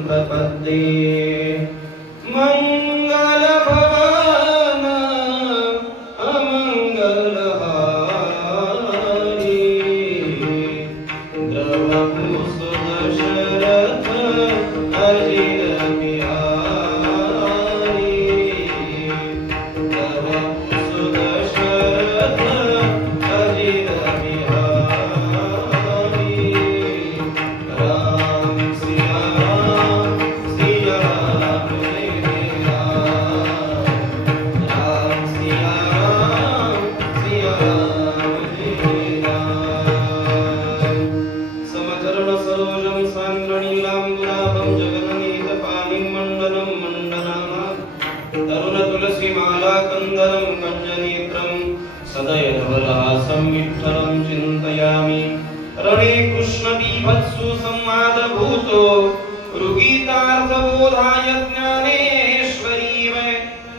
प्रपद्ये मंगल भवन अमंगल हारी द्रवभूष दशरथ अजिर बिहारी द्रवभूष दशरथ अजिर बिहारी राम सिया राम सिया राम जय राम सिया राम समचरण सरोजं सान्द्रणीलाम्बुलाभं जगन्नीतपाणिं मण्डलं मण्डनानां तरुण तुलसी माला कंदरं कंजनेत्रं सदयधवलहासं विठ्ठलं चिन्तयामि रणे कृष्ण बीभत्सु संवादभूतो ऋगीतार्थबोधाय ज्ञानेश्वरी वै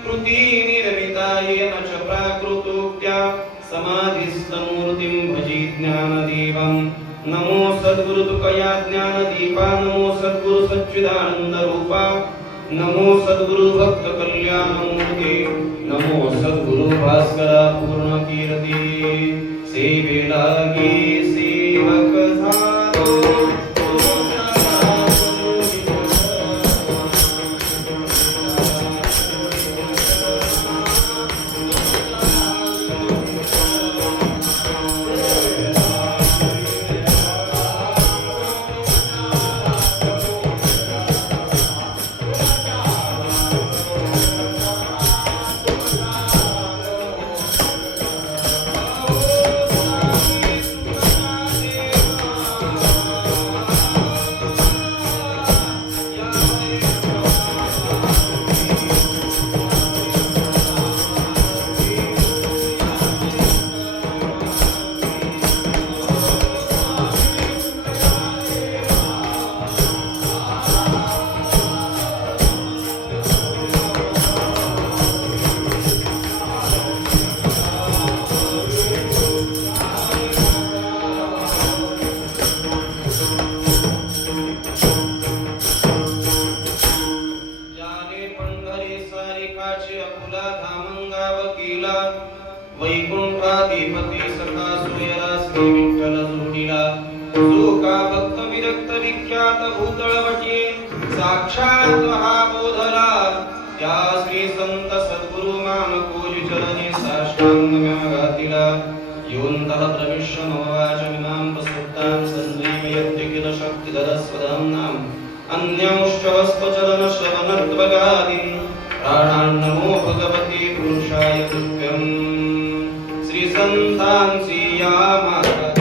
कृति निर्मितायेन च प्राकृतोक्त्या समाधिस्थमूर्तिं भजे ज्ञानदेवं नमो सद्गुरु तुकया ज्ञानदीपा नमो सद्गुरु सच्चिदानंद रूपा नमो सद्गुरु भक्त कल्याणमूर्ते नमो सद्गुरु भास्करा पूर्ण कीर्ती सेवेला गे सेवक झालो वैकुंठाधिपती सखा सूर्यरास्ते विठ्ठल जोडीला जो का भक्त विरक्त विख्यात भूतळवटी साक्षात हा बोधला त्या श्री संत सद्गुरु मानकोजी चरणी साष्टांग घातिला योन्तः प्रविश्य नववाचमिमां प्रसुप्तां सञ्जीवयत्य किल शक्तिधरस्वधाम्नाम् अन्यौष्ठवस्त्वचरण श्रवणत्वगादीन् प्राणान् नमो भगवते पुरुषाय तुभ्यम् श्री संतांसी या माता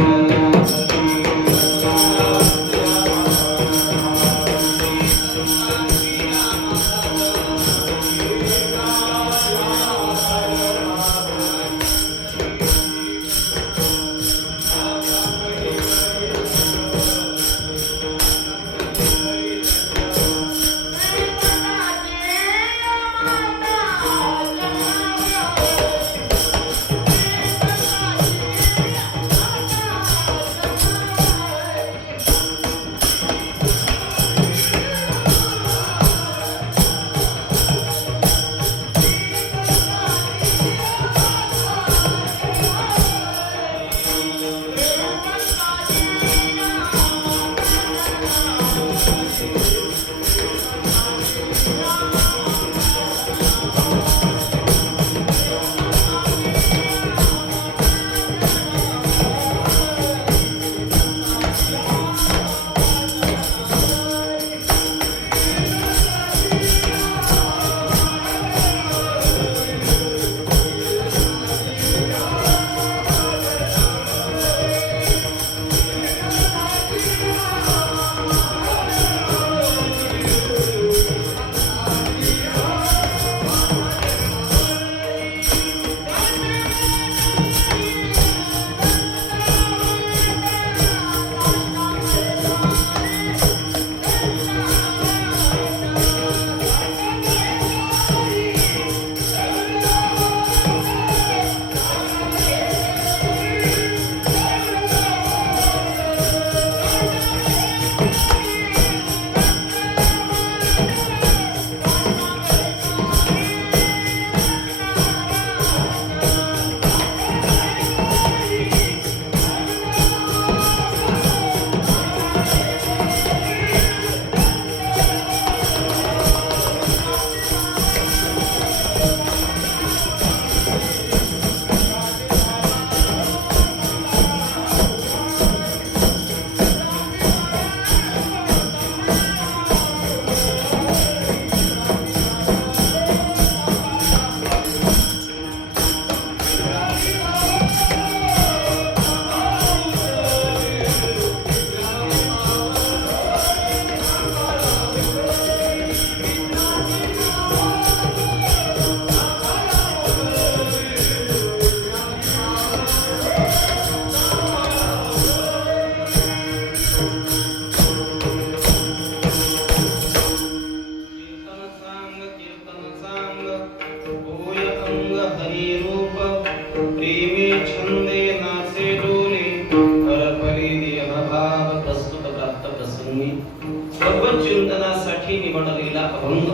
सेवेसाठी निवडलेला अभंग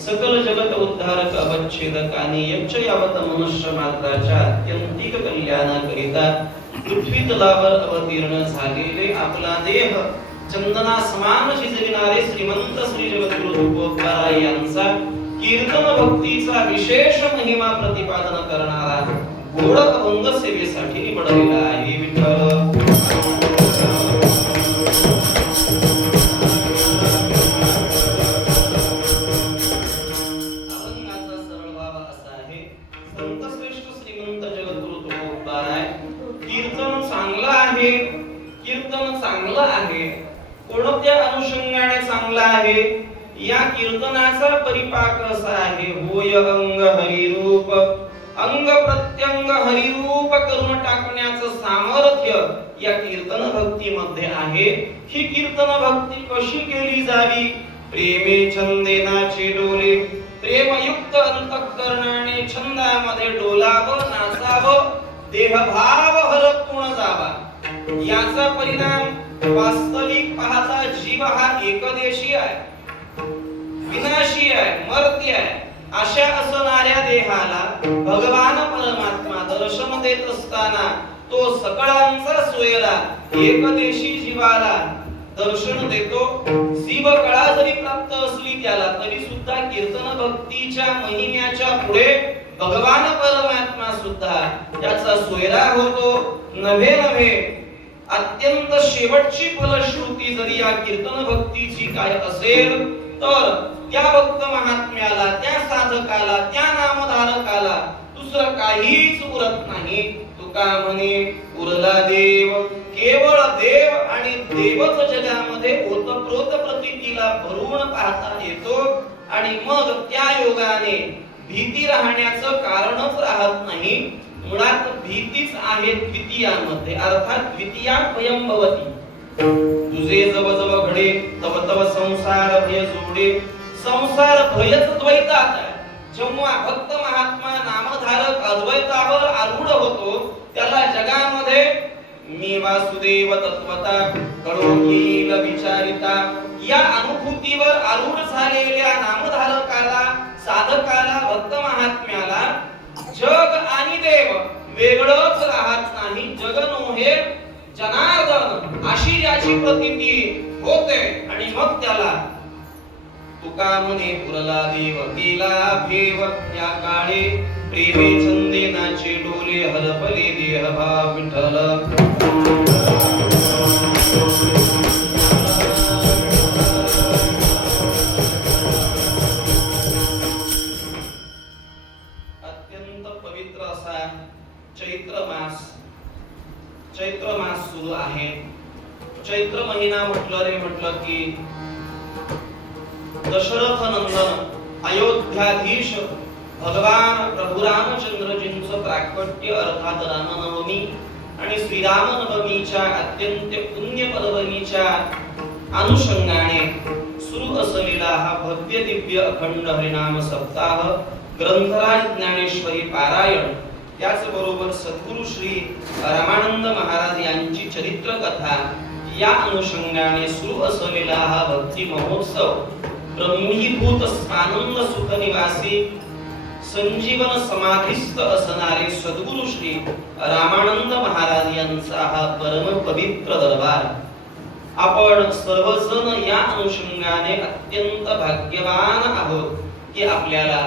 सकल जगत उद्धारक अवच्छेदक आणि यच्च यावत मनुष्य मात्राच्या अत्यंतिक कल्याणाकरिता पृथ्वी तलावर अवतीर्ण झालेले आपला देह चंदना समान शिजविणारे श्रीमंत श्री जगद्गुरु तुकोबाराय यांचा कीर्तन भक्तीचा विशेष महिमा प्रतिपादन करणारा गोड अभंग सेवेसाठी निवडलेला आहे. विठ्ठल कीर्तन चांगलं आहे. कोणत्या अनुषंगाने चांगलं आहे? या कीर्तनाचा परिपाक असा आहे. होय अंग हरिरूप, अंग प्रत्यंग हरिरूप करून टाकण्याचं सामर्थ्य या कीर्तन भक्ती मध्ये आहे. ही कीर्तन भक्ती कशी केली जावी? प्रेमे छंदेनाचे डोले, प्रेमयुक्त अंतःकरणाने छंदामध्ये डोलावं, नाचावं, देहभाव हरपून जावा. याचा परिणाम वास्तविक पाहता जीव हा एकदेशी आहे, विनाशी आहे, मर्त्य आहे. अशा असणाऱ्या देहाला भगवान परमात्मा दर्शन देत असताना तो सकळांचा सोयरा एकदेशी जीवाला दर्शन देतो. जीव कळा जरी प्राप्त असली त्याला तरी सुद्धा कीर्तन भक्तीच्या महिम्याच्या पुढे भगवान परमात्मा सुद्धा त्याचा सोयरा होतो. नव्हे अत्यंत शेवटची फलश्रुती जरी या कीर्तन भक्तीची काय असेल तर त्या भक्त महात्म्याला, त्या साधकाला, त्या नामधारकाला दुसरं काहीच उरत नाही. तुका म्हणे उरला देव, केवळ देव आणि देवच जगामध्ये ओतप्रोत प्रतीतीला भरून पाहता येतो. आणि मग त्या योगाने भीती राहण्याचं कारणच राहत नाही. मुळात भीतीच आहे द्वितीयामध्ये, अर्थात द्वितीया भयंभवती. तुझे जव जव घडे तव तव संसार भय जोडे. संसार भयच द्वैतात आहे. जेव्हा भक्त महात्मा नामधारक अद्वैतावर आरूढ होतो त्याला जगामध्ये मी वासुदेव तत्वता कळो येईल विचारिता या अनुभूतीवर आरूढ झालेल्या नामधारकाला, साधकाला, भक्त महात्म्याला जग आणि देव वेगळंच राहत नाही. जग नोहे जनार्दन अशी याची प्रतीती होते. आणि मग त्याला तुका म्हणे पुरला देव गेला भेव. या काळे प्रेमे छंदेनाचे डोले हरपले देह भाव. विठ्ठल चैत्र मास सुरू आहे. चैत्र महिना म्हटलं की दशरथ नंदन अयोध्याधीश भगवान प्रभू रामचंद्रजींचं प्राकट्य अर्थात रामनवमी आणि श्रीरामनवमीच्या अत्यंत पुण्य पर्वणीच्या अनुषंगाने सुरू असलेला हा भव्य दिव्य अखंड हरिनाम सप्ताह, ग्रंथराज ज्ञानेश्वरी पारायण, त्याचबरोबर सद्गुरु श्री रामानंद महाराज यांची चरित्र कथा या अनुषंगाने सुरू असलेला हा भक्ती महोत्सव ब्रह्मीभूत आनंद सुख निवासी संजीवन समाधिस्थ असणारे सद्गुरु श्री रामानंद महाराज यांचा हा परम पवित्र दरबार. आपण सर्वजण या अनुषंगाने अत्यंत भाग्यवान आहोत की आपल्याला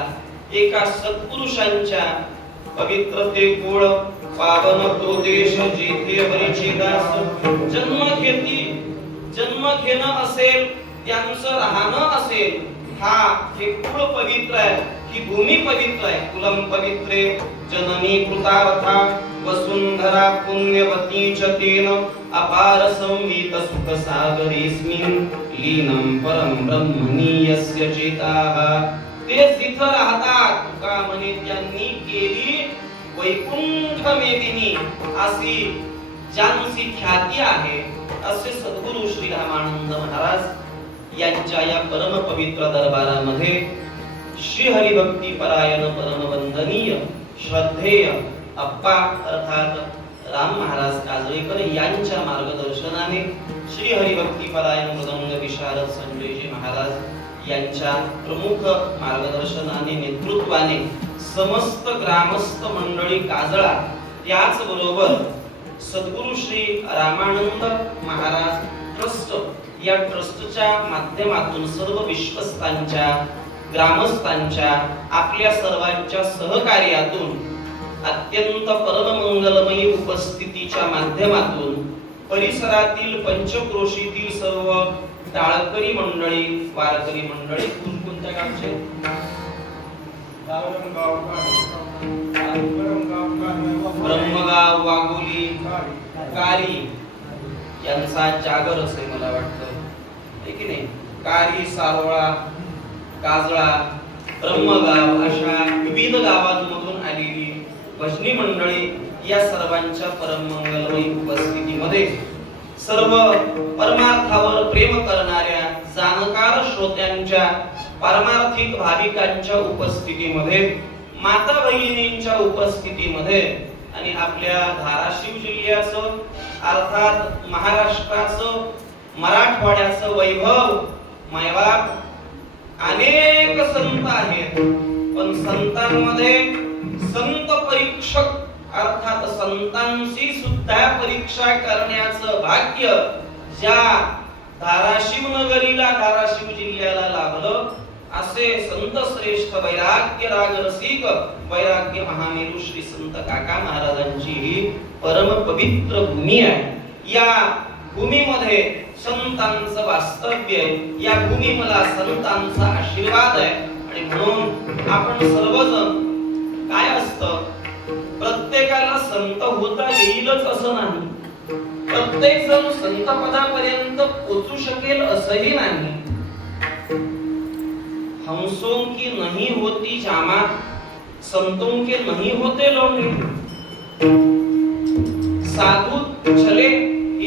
एका सत्पुरुषांच्या पवित्रते गुण पावन तो देश जेथे हरीचे दास. जन्म घेणं असेल, त्यांचं राहणं असेल, हा हे कुळ पवित्र आहे, ही भूमी पवित्र आहे. कुलम पवित्रे जननी कृतार्था वसुंधरा पुण्यवती च तेन अपार संवित सुख सागरेस्मिन् लीनं परम ब्रह्मणि यस्य चेताः. ते जिथं राहतात तुका म्हणे त्यांनी केली वैकुंठ मेदिनी अशी ज्यांची ख्याती आहे असे सद्गुरु श्री रामानंद महाराज यांच्या या परम पवित्र दरबारामध्ये श्री हरिभक्ती परायण परम वंदनीय श्रद्धेय अप्पा अर्थात राम महाराज काजळेकर यांच्या मार्गदर्शनाने श्री हरिभक्ती परायण मृदंग विशारद संजयजी महाराज यांच्या प्रमुख मार्गदर्शनाने नेतृत्वाने समस्त ग्रामस्थ मंडळी काजळा त्याचबरोबर सद्गुरु श्री रामानंद महाराज ट्रस्ट या ट्रस्टच्या माध्यमातून सर्व विश्वस्तांच्या ग्रामस्थांच्या आपल्या सर्वांच्या सहकार्यातून अत्यंत परममंगलमयी उपस्थितीच्या माध्यमातून परिसरातील पंचक्रोशीतील सर्व टाळकरी मंडळी वारकरी मंडळी कोणत्या गावचे ब्रह्मगाव वाघोली कारी यांचा जागर असे मला वाटतं की नाही कारी सारोळा काजळा ब्रह्मगाव अशा विविध गावांमधून आलेली भजनी मंडळी या सर्वांच्या परममंगलमयी उपस्थितीमध्ये सर्व परमार्थावर प्रेम करणाऱ्या जाणकार श्रोत्यांच्या पारमार्थिक भाविकांच्या उपस्थितीमध्ये माता भगिनींच्या उपस्थितीमध्ये आणि आपल्या धाराशिव जिल्ह्याचं अर्थात महाराष्ट्राचं मराठवाड्याचं वैभव मैवाक अनेक संत आहेत पण संतांमध्ये संत परीक्षक अर्थात संतांची सुद्धा परीक्षा करण्याचं भाग्य ज्या धाराशिव नगरीला धाराशिव जिल्ह्याला लाभलं असे संत श्रेष्ठ वैराग्य राग रसिक वैराग्य महामेरू श्री संत काका महाराजांची ही परम पवित्र भूमी आहे या भूमीमध्ये संतांचं वास्तव्य या भूमी मला संतांचा आशीर्वाद आहे आणि म्हणून आपण सर्वजण काय असतं प्रत्येकाला संत होता येईलच असं नाही प्रत्येक जण संत पदापर्यंत पोहोचू शकेल असंही नाही हमसों की नहीं होती जामात संतों के नहीं होते लोग साधू चले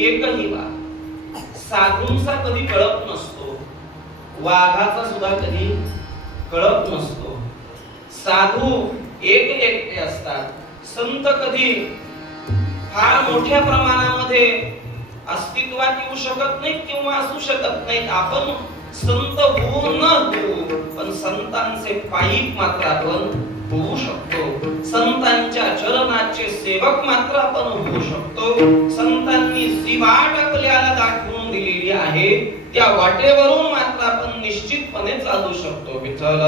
एकही बात साधूंचा कधी कळप नसतो वाघाचा सुद्धा कधी कळप नसतो साधू एकटे असतात संत कधी फार मोठ्या प्रमाणामध्ये अस्तित्वात येऊ शकत नाही किंवा असू शकत नाही आपण संत होऊ न होऊ पण संतांचे पायीक मात्र आपण होऊ शकतो संतांच्या चरणाचे सेवक मात्र आपण होऊ शकतो संतांनी जी वाट आपल्याला दाखवून दिलेली आहे त्या वाटेवरून मात्र आपण निश्चितपणे चालू शकतो विठ्ठल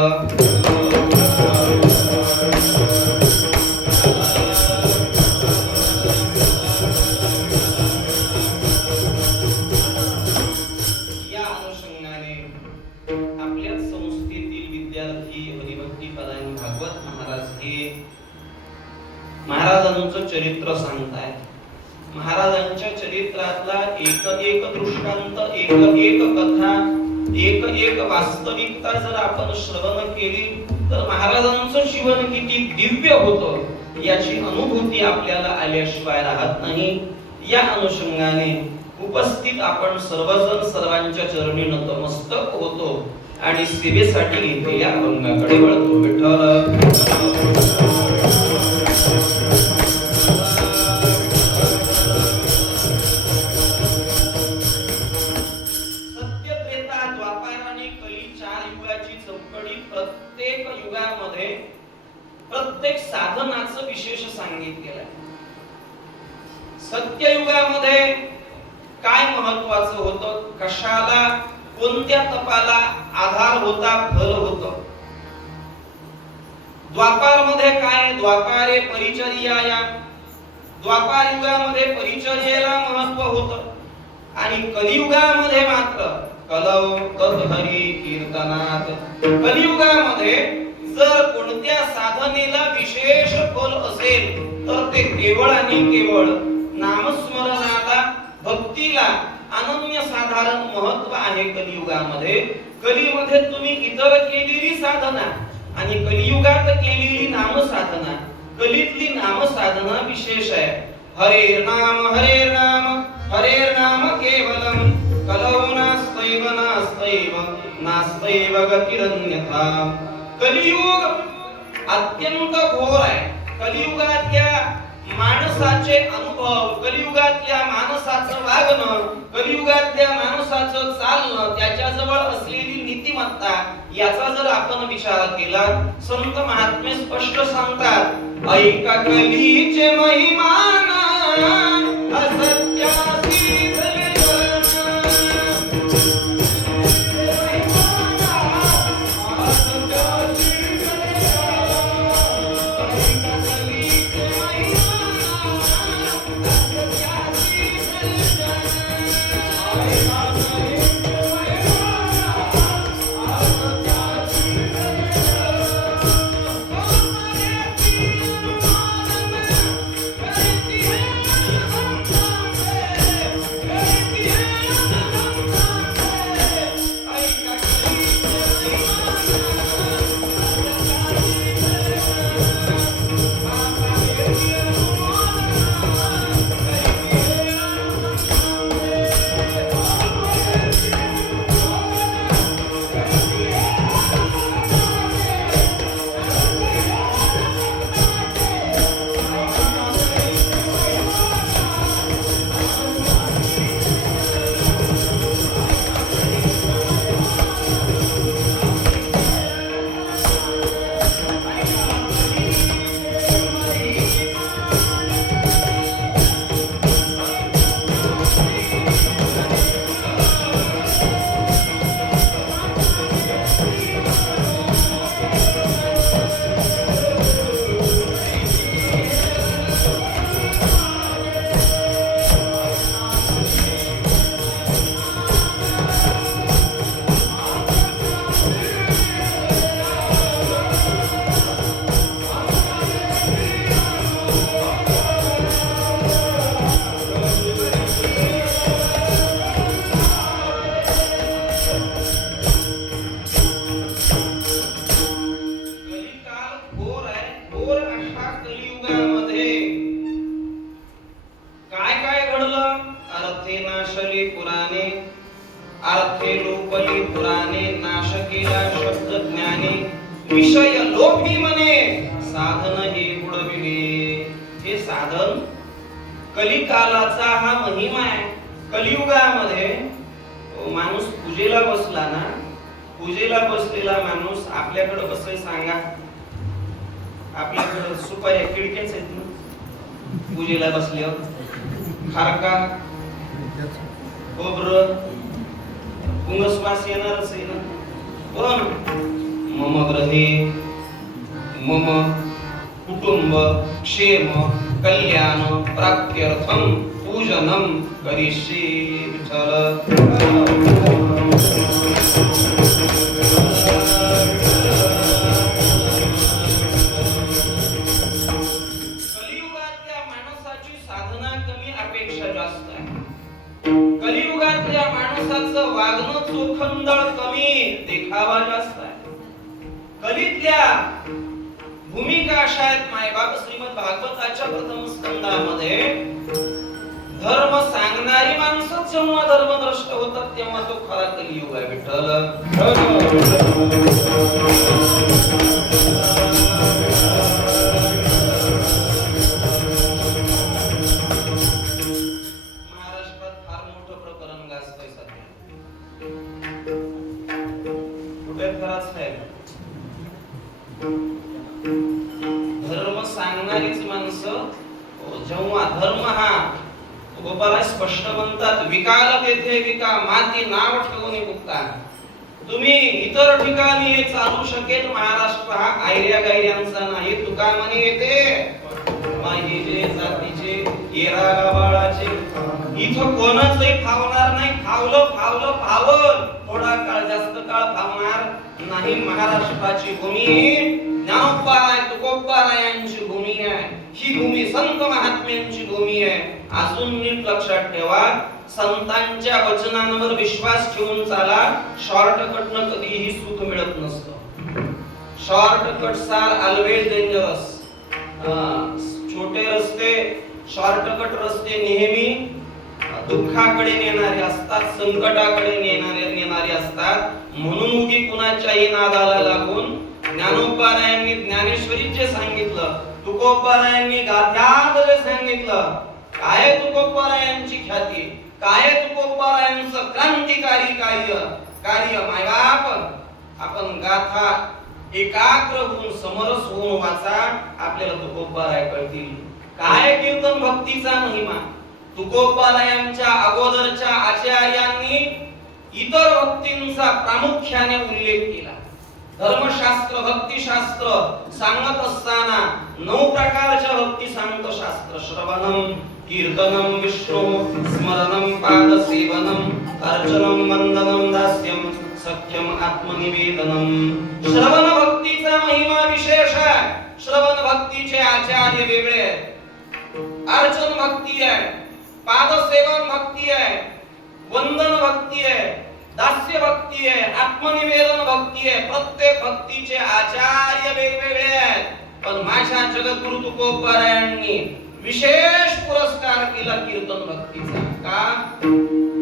महाराजांचं चरित्र सांगतायत महाराजांच्या चरित्रातला एक दृष्टांत एक कथा एक वास्तविकता जर आपण श्रवण केली तर महाराजांचं जीवन किती दिव्य होतं याची अनुभूती आपल्याला आल्याशिवाय राहत नाही या अनुषंगाने उपस्थित आपण सर्वजण सर्वांच्या चरणी नतमस्तक होतो आणि सेवेसाठी घेतलेल्या अभंगाकडे वळतो विठ्ठल प्रत्येक साधनाचं विशेष सांगितलेलं आहे सत्ययुगामध्ये काय महत्वाचं होतं कशाला कोणत्या तपाला आधार होता फल होतं द्वापारमध्ये काय द्वापारे परिचर्याया द्वापार युगामध्ये परिचर्येला महत्व होतं आणि कलियुगामध्ये मात्र कलौ तद्हरी कीर्तनात कलियुगामध्ये जर कोणत्या साधनेला विशेष फल असेल तर ते केवळ आणि केवळ नामस्मरणाला भक्तीला अनन्य साधारण महत्व आहे कलियुगामध्ये कलीमध्ये तुम्ही इतर केलेली साधना आणि कलियुगात केलेली नाम साधना कलीतली नाम साधना विशेष आहे हरे नाम केवलम कलौ नास्तैव गतिरन्यथा कलियुग अत्यंत घोर आहे कलियुगातल्या माणसाचे अनुभव कलियुगातल्या माणसाचं वागणं कलियुगातल्या माणसाचं चालणं त्याच्याजवळ असलेली नीतिमत्ता याचा जर आपण विचार केला, संत महात्मे स्पष्ट सांगतात, ऐका कलीचे महिमान असत्यासी झाले गणना. विषय लोभी म्हणे साधन हे बुडविले. हे साधन कलिकालाचा हा महिमा आहे. कलियुगामध्ये माणूस पूजेला बसला ना, पूजेला बसलेला माणूस आपल्याकडे कसं सांगा, आपल्याकडे सुपाऱ्या खिडक्याच आहेत ना पूजेला बसल्यावर, खारका खोबरं पुंगसवास येणारच आहे ना. पण मम ग्रहे मम कुटुंब क्षेम कल्याण प्राप्त्यर्थम पूजनम करिष्ये विठ्ठल. कलियुगातल्या माणसाची साधना कमी, अपेक्षा जास्त आहे. कलियुगातल्या माणसाचं वागणं चोखंदळ कमी, देखावा जास्त आहे. कलीतल्या भूमिका अशा आहेत. मायबाप श्रीमद भागवताच्या प्रथम स्कंदामध्ये धर्म सांगणारी माणसं जेव्हा धर्मभ्रष्ट होतात तेव्हा तो खरा कलियुग आहे. विठ्ठल महाराष्ट्रात फार मोठं प्रकरण गाजतंय सध्या. कुठे खराच आहे, धर्म सांगणारीच माणसं जेव्हा धर्म हा गोपाला स्पष्ट म्हणतात, विकाल तेथे विका माती नाव ठेवून मुक्ता. तुम्ही इतर ठिकाणी हे चालू शकेल, महाराष्ट्र हा आयऱ्या गायऱ्यांचा नाही. तुका म्हणे येते माहिजे जातीचे येरा गावाळाचे, इथं कोणाचंही फावणार नाही. फावलं फावलं फावल, थोडा काळ जास्त काळ फावणार नाही. महाराष्ट्राची भूमी ज्ञानोबाराय तुकोबारायांची भूमी आहे. ही भूमी संत महात्म्यांची भूमी आहे. अजून नीट लक्षात ठेवा, संतांच्या वचनांवर विश्वास ठेवून चाला. शॉर्टकटनं कधीही सुख मिळत नसतं. Shortcuts are always dangerous. छोटे रस्ते, शॉर्टकट रस्ते नेहमी दुःखाकडे नेणारे असतात, संकटाकडे नेणारे असतात. म्हणून उगी कुणाच्याही नादाला लागून ज्ञानोबारायांनी ज्ञानेश्वरीत जे सांगितलं, तुकोबारायांनी गाथ्यात जे सांगितलं, काय तुकोबारायांची ख्याती, काय तुकोबारायांचं क्रांतिकारी कार्य मायबाप. आपण आपण गाथा एकाग्र होऊन समरस होऊन वाचा, आपल्याला तुकोबाराय कळतील. काय कीर्तन भक्तीचा महिमा. तुकोबारायांच्या अगोदरच्या आचार्यांनी इतर भक्तींचा प्रामुख्याने उल्लेख केला. धर्मशास्त्र भक्तिशास्त्र सांगत असताना 9 प्रकारच्या भक्ती सांगतो शास्त्र. श्रवणम कीर्तनम विष्णु स्मरणम पादसेवनम अर्चनम वंदनम दास्यम सख्यम आत्मनिवेदनम. श्रवण भक्तीचा महिमा विशेष आहे. श्रवण भक्तीचे आचार्य वेगळे आहेत. अर्चन भक्ती आहे, पादसेवन भक्ती आहे, वंदन भक्ती आहे, दास्य भक्ती आहे, आत्मनिवेदन भक्ती आहे. प्रत्येक भक्तीचे आचार्य वेगवेगळे आहेत. पण माझ्या जगद्गुरु तुकोबारायांनी विशेष पुरस्कार केला कीर्तन भक्तीचा. का?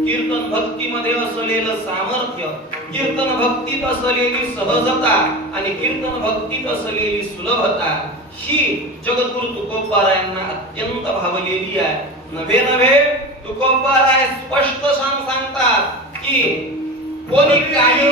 कीर्तन भक्तीमध्ये असलेलं सामर्थ्य, कीर्तन भक्तीत असलेली सहजता आणि कीर्तन भक्तीत असलेली सुलभता ही जगद्गुरु तुकोबारायांना अत्यंत भावलेली आहे. नव्हे तुकोबाराय स्पष्ट सांगतात की कोणी काही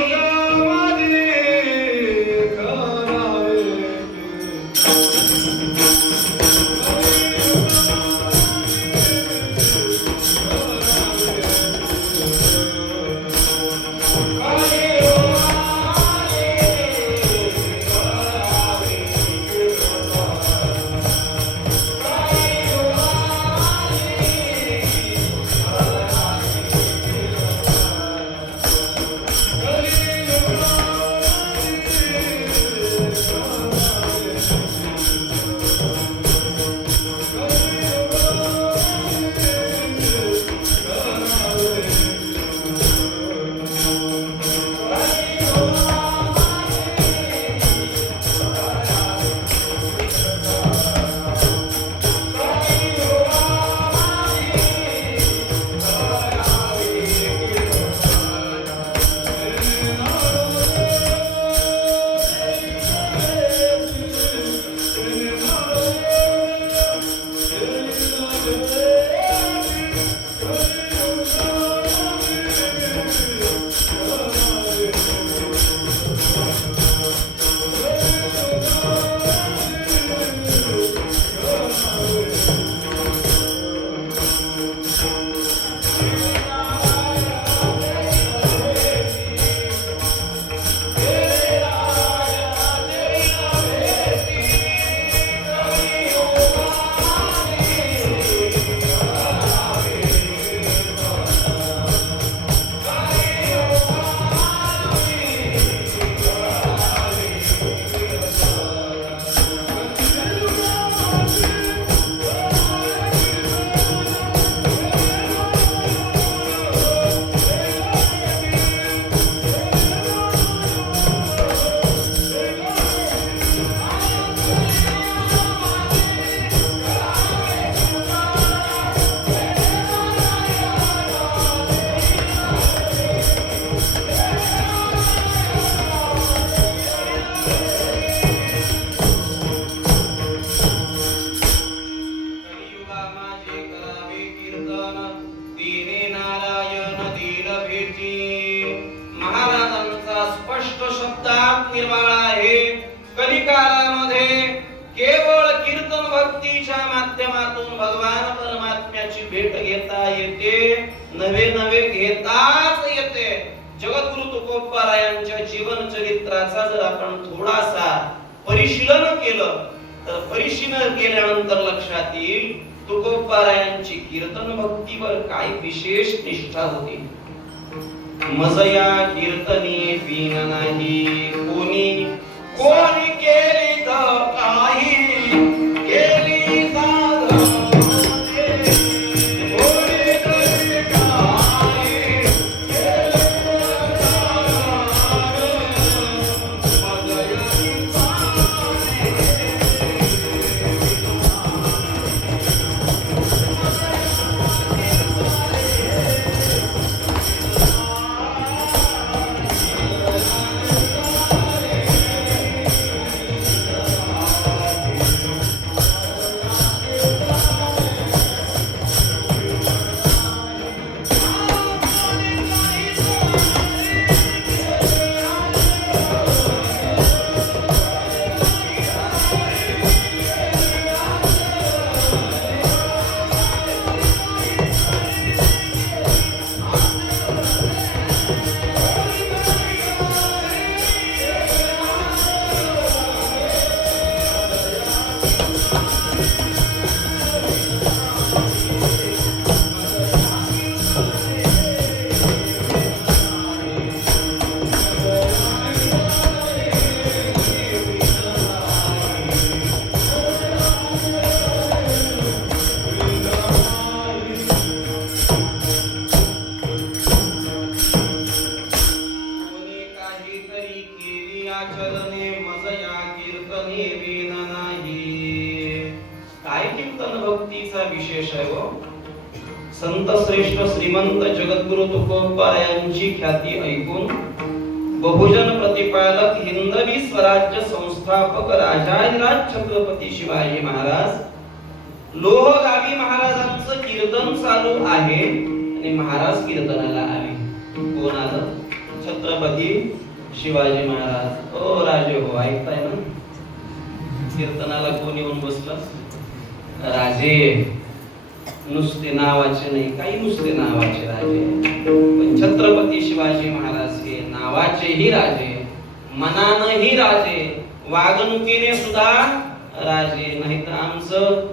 निर्माण आहे. कलिकालामध्ये केवळ कीर्तन भक्तीच्या माध्यमातून भगवान परमात्म्याची भेट घेता येते. नवे घेताच येते. जगद्गुरु तुकोबारायांच्या जीवन चरित्राचा जर आपण थोडासा परिशीलन केलं तर परिशीलन केल्यानंतर लक्षात येईल तुकोबारायांची कीर्तन भक्तीवर काय विशेष निष्ठा होती. मजया कीर्तनी बीन नाही कोणी कोणी केली तर काही केली आचरणे मजया कीर्तने बिन नाही. काय कीर्तन भक्तीचा विशेष आहे हो. संत श्रेष्ठ श्रीमंत जगद्गुरु तुकोबा यांची ख्याती ऐकून बहुजन प्रतिपालक हिंदवी स्वराज्य संस्थापक राजाधिराज छत्रपती शिवाजी महाराज लोहगावी महाराजांचं कीर्तन चालू आहे आणि महाराज कीर्तनाला आले. कोण आलं? छत्रपती शिवाजी महाराज. ओ राजे हो, ऐकताय ना? कीर्तनाला कोण येऊन बसलं? राजे. नुसते नावाचे नाही, काही नुसते नावाचे राजे, पण छत्रपती शिवाजी महाराज हे नावाचेही राजे, मनानही राजे, वागणुकीने सुद्धा राजे. नाही तर आमचं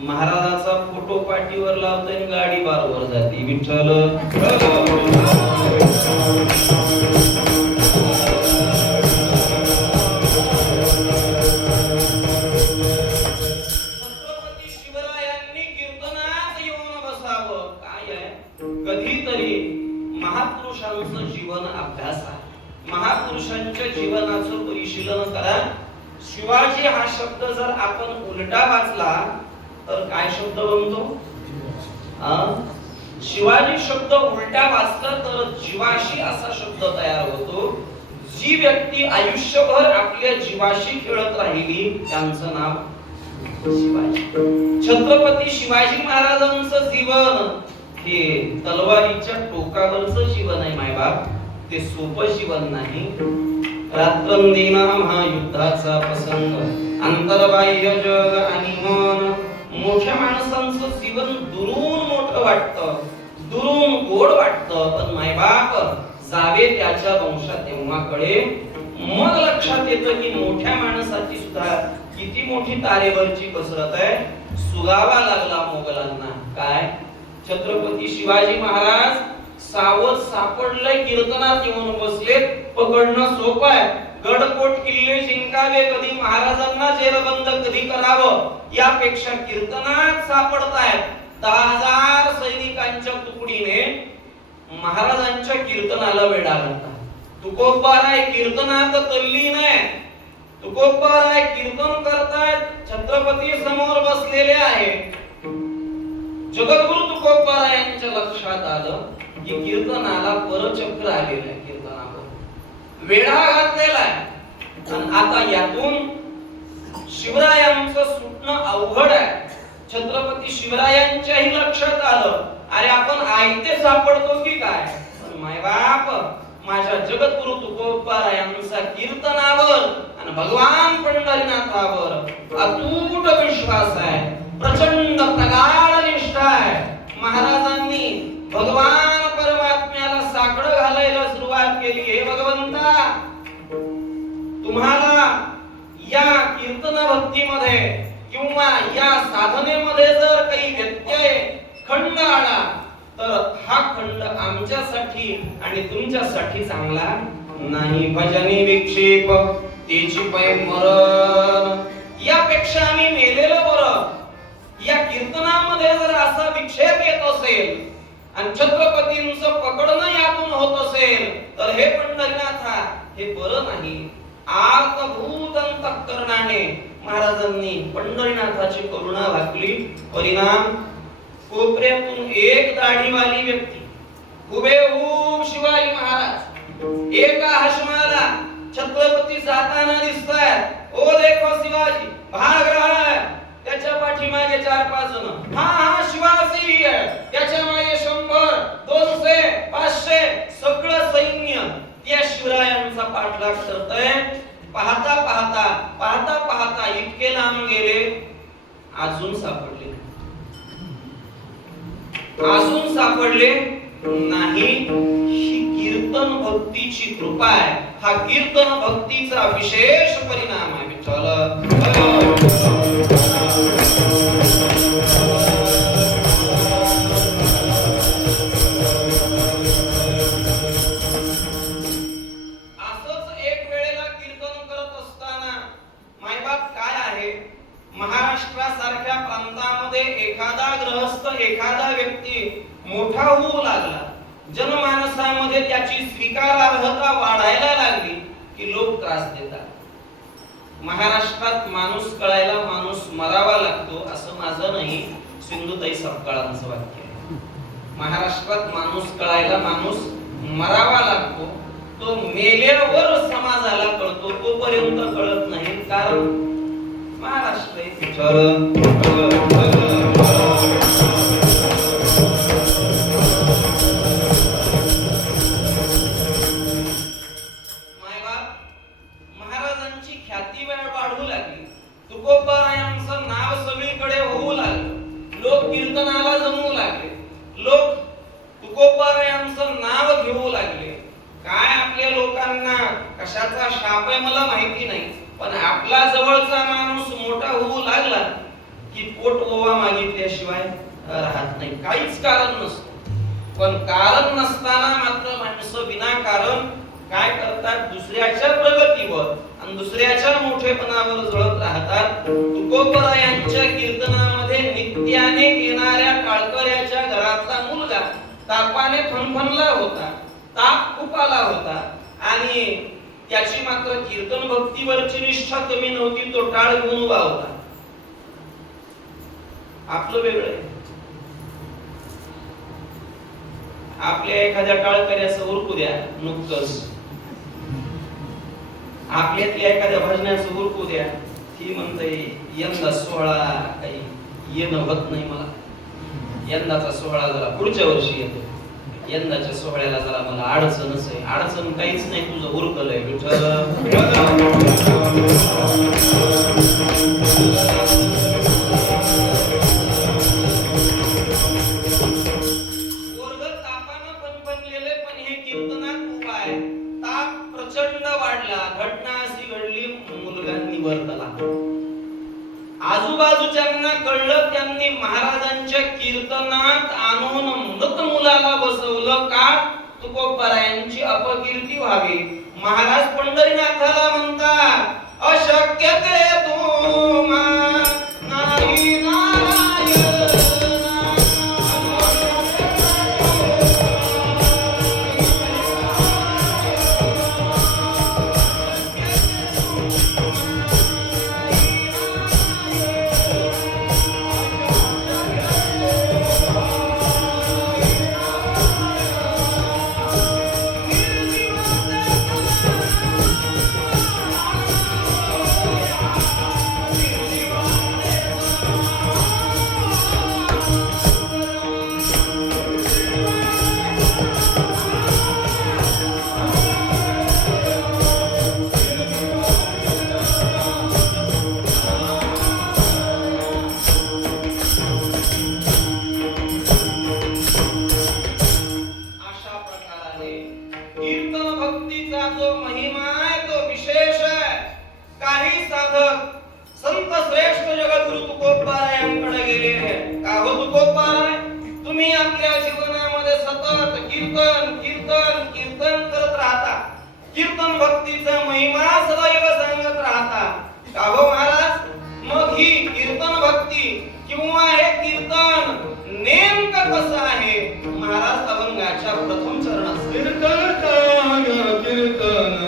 महाराजाचा फोटो पाठीवर लावतोय आणि गाडी बारवर जाते. विठ्ठल छत्रपती शिवरायांनी कीर्तनात येऊन बसावं. काय आहे? कधीतरी महापुरुषांचं जीवन अभ्यास आहे. महापुरुषांच्या जीवनाचं परिशीलन करा. शिवाजी हा शब्द जर आपण उलटा वाचला तर काय शब्द बनतो? शिवाजी शब्द उलटा वाचला तर जीवाशी असा शब्द तयार होतो. जी व्यक्ती आयुष्यभर आपल्या जीवाशी खेळत राहिली त्यांचं नाव शिवाजी. छत्रपती शिवाजी महाराजांचं जीवन हे तलवारीच्या टोकावरचं जीवन आहे मायबाप. ते सोपं जीवन नाही. रात्रंदिना महायुद्धाचा प्रसंग, अंतर्बाह्य जग आणि मन. मोठ्या माणसांचं जीवन दुरून मोठं वाटतं, दुरून गोड वाटतं, पण मायबाप जावे त्याच्या वंशात तेव्हा कळे. मग लक्षात येतं की मोठ्या माणसाची सुद्धा किती मोठी तारेवरची कसरत आहे. सुगावा लागला मोगलांना. काय? छत्रपती शिवाजी महाराज सावध सापडलंय, कीर्तनात येऊन बसलेत. पकडणं सोपं आहे. गडकोट किल्ले जिंकावे, कधी महाराजांना जेरबंद कधी करावं, यापेक्षा कीर्तनात सापडतायत. 10,000 सैनिकांच्या तुकडीने महाराजांच्या कीर्तनाला वेढा घातला. तुकोबाराय कीर्तनात तल्लीन आहे. तुकोबाराय कीर्तन करतायत, छत्रपती समोर बसलेले आहे. जगद्गुरु तुकोबारायांच्या लक्षात आलं की कीर्तनाला परचक्र आलेलं आहे. कीर्तनावर वेढा घातलेला आहे आणि आता यातून शिवरायांचं सुटणं अवघड आहे. छत्रपती शिवरायांच्याही लक्षात आलं, अरे आपण आयते सापडतो की काय. पण मायबाप माझ्या जगद्गुरु तुकोबारायांचा कीर्तनावर आणि भगवान पंढरीनाथावर अतूट विश्वास आहे, प्रचंड प्रगाढ निष्ठा आहे. महाराजांनी भगवान परमात्म्याला साकडं घालायला सुरुवात केली. हे भगवंता, तुम्हाला या कीर्तन भक्तीमध्ये किंवा या साधनेमध्ये जर काही व्यत्यय खंड आला तर हा खंड आमच्यासाठी आणि तुमच्यासाठी चांगला नाही. भजनी विक्षेप तेची पै मरण, यापेक्षा आम्ही मेलेलं बरं. या कीर्तनामध्ये जर असा विक्षेप येत असेल आणि छत्रपतींचं पकडणं यातून होत असेल तर हे पंढरीनाथा, हे बरं नाही. आर्तभूत अंतःकरणाने महाराजांनी पंढरीनाथाची करुणा भागली. परिणाम, कोपऱ्यातून एक दाढीवाली व्यक्ती हुबेहूब शिवाजी महाराज एका हशमाला छत्रपती जाताना दिसतायत. ओ देखो शिवाजी भाग रहा है. त्याच्या पाठीमागे 4-5 जण, हा शिवाजी आहे. त्याच्या मागे 100, 200, 500 सगळं सैन्य त्या शिवरायांचा पाठलाग करतंय. पाहता पाहता पाहता पाहता इतके लांब गेले, अजून सापडले नाही. ही कीर्तन भक्तीची कृपा आहे. हा कीर्तन भक्तीचा विशेष परिणाम आहे. असंच एक वेळेला कीर्तन करत असताना मायबाप काय आहे, महाराष्ट्रासारख्या प्रांतामध्ये एखादा गृहस्थ, एखादा व्यक्ती मोठा होऊ लागला, जनमानसामध्ये त्याची स्वीकारार्हता वाढायला लागली की लोक त्रास देतात. महाराष्ट्रात माणूस कळायला माणूस मरावा लागतो असं माझं नाही, सिंधुताई सपकाळांचं वाक्य आहे. महाराष्ट्रात माणूस कळायला माणूस मरावा लागतो. तो मेल्यावर समाजाला कळतो, तोपर्यंत कळत नाही. कारण महाराष्ट्र महाराजांची ख्याती वाढू लागली. तुकोबारायांचं नाव सगळीकडे होऊ लागलं. लोक कीर्तनाला जमू लागले. लोक तुकोबारायांचं नाव घेऊ लागले. काय आपल्या लोकांना कशाचा शाप आहे मला माहिती नाही, पण आपला जवळचा माणूस मोठा होऊ लागला की पोट ओवा मागितल्याशिवाय राहत नाही. काहीच कारण नसतं. पण कारण नसताना मात्र माणसं विनाकारण काय करतात, दुसऱ्याच्या प्रगतीवर आणि दुसऱ्याच्या मोठेपणावर जळत राहतात. तुकोबरायांच्या कीर्तनामध्ये नित्याने येणाऱ्या टाळकऱ्याच्या घरातला मुलगा तापाने फणफणला होता, ताप खूप आला होता आणि त्याची मात्र कीर्तन भक्तीवरची निष्ठा कमी नव्हती. तो टाळ घेऊन उभा होता. आपलं वेगळं आहे. आपल्या एखाद्या टाळकऱ्याचं उरकू द्या नुकतंच, आपल्यातल्या एखाद्या भजनाचं उरकू द्या, ती म्हणते यंदा सोहळा काही येणं होत नाही मला, यंदाचा सोहळा जरा पुढच्या वर्षी येतो, यंदाच्या सोहळ्याला जरा मला अडचणच आहे. अडचण काहीच नाही, तुझं उरकलंय विठ्ठल. आजूबाजूच्यांना कळलं, त्यांनी महाराजांच्या कीर्तनात आणून मृत मुलाला बसवलं. का? तुकोबारायांची अपकीर्ती व्हावी. महाराज पंढरीनाथाला म्हणतात, अशक्य ते तुम्हा नाही संत श्रेष्ठ जगद्गुरु तुकोबारायांकडे गेले. का हो तुकोबाराय, तुम्ही आपल्या जीवनामध्ये सतत कीर्तन कीर्तन कीर्तन करत राहता, कीर्तन भक्तीचा महिमा सदैव सांगत राहता. का हो महाराज, मग ही कीर्तन भक्ती किंवा हे कीर्तन नेमकं कसं आहे? महाराज अभंगाच्या प्रथम चरणात कीर्तन कीर्तन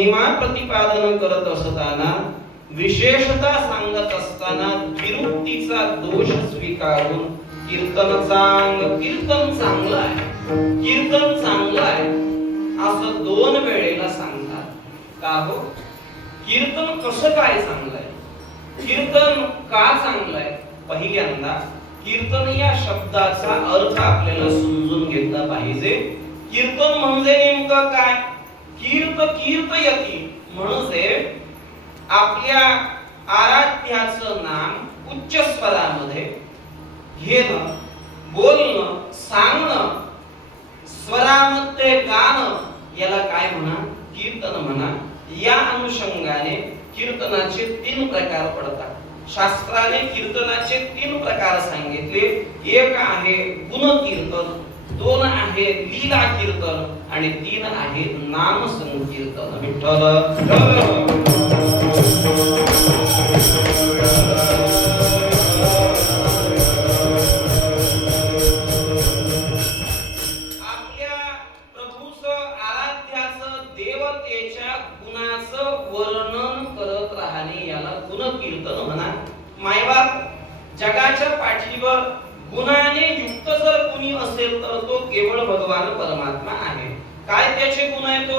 महिमा प्रतिपादन करत असताना विशेषता सांगत असताना विरुक्तीचा दोष स्वीकारून कीर्तन चांगलं आहे, कीर्तन चांगलं आहे असं 2 वेळेला सांगतात. का हो? कीर्तन कसं काय चांगलं आहे, कीर्तन का चांगलं आहे? पहिल्यांदा कीर्तन या शब्दाचा अर्थ आपल्याला समजून घेतला पाहिजे. कीर्तन म्हणजे नेमकं काय? कीर्तयती म्हणजे आपल्या आराध्याचं नाम उच्च स्वरामध्ये घेणं, बोलणं, सांगणं, स्वरामध्ये गाणं, याला काय म्हणा? कीर्तन म्हणा. या अनुषंगाने कीर्तनाचे 3 प्रकार पडतात. शास्त्राने कीर्तनाचे 3 प्रकार सांगितले. एक आहे गुण कीर्तन, 2 आहे लीला कीर्तन आणि 3 आहे नाम संकीर्तन. विठ्ठल आपल्या प्रभूचं आराध्याचं देवतेच्या गुणाचं वर्णन करत राहणे याला गुण कीर्तन म्हणा. मायबाप जगाच्या पाठीवर गुणाने युक्त जर कुणी असेल तर तो केवळ भगवान परमात्मा आहे. काय त्याचे गुण आहेत? तो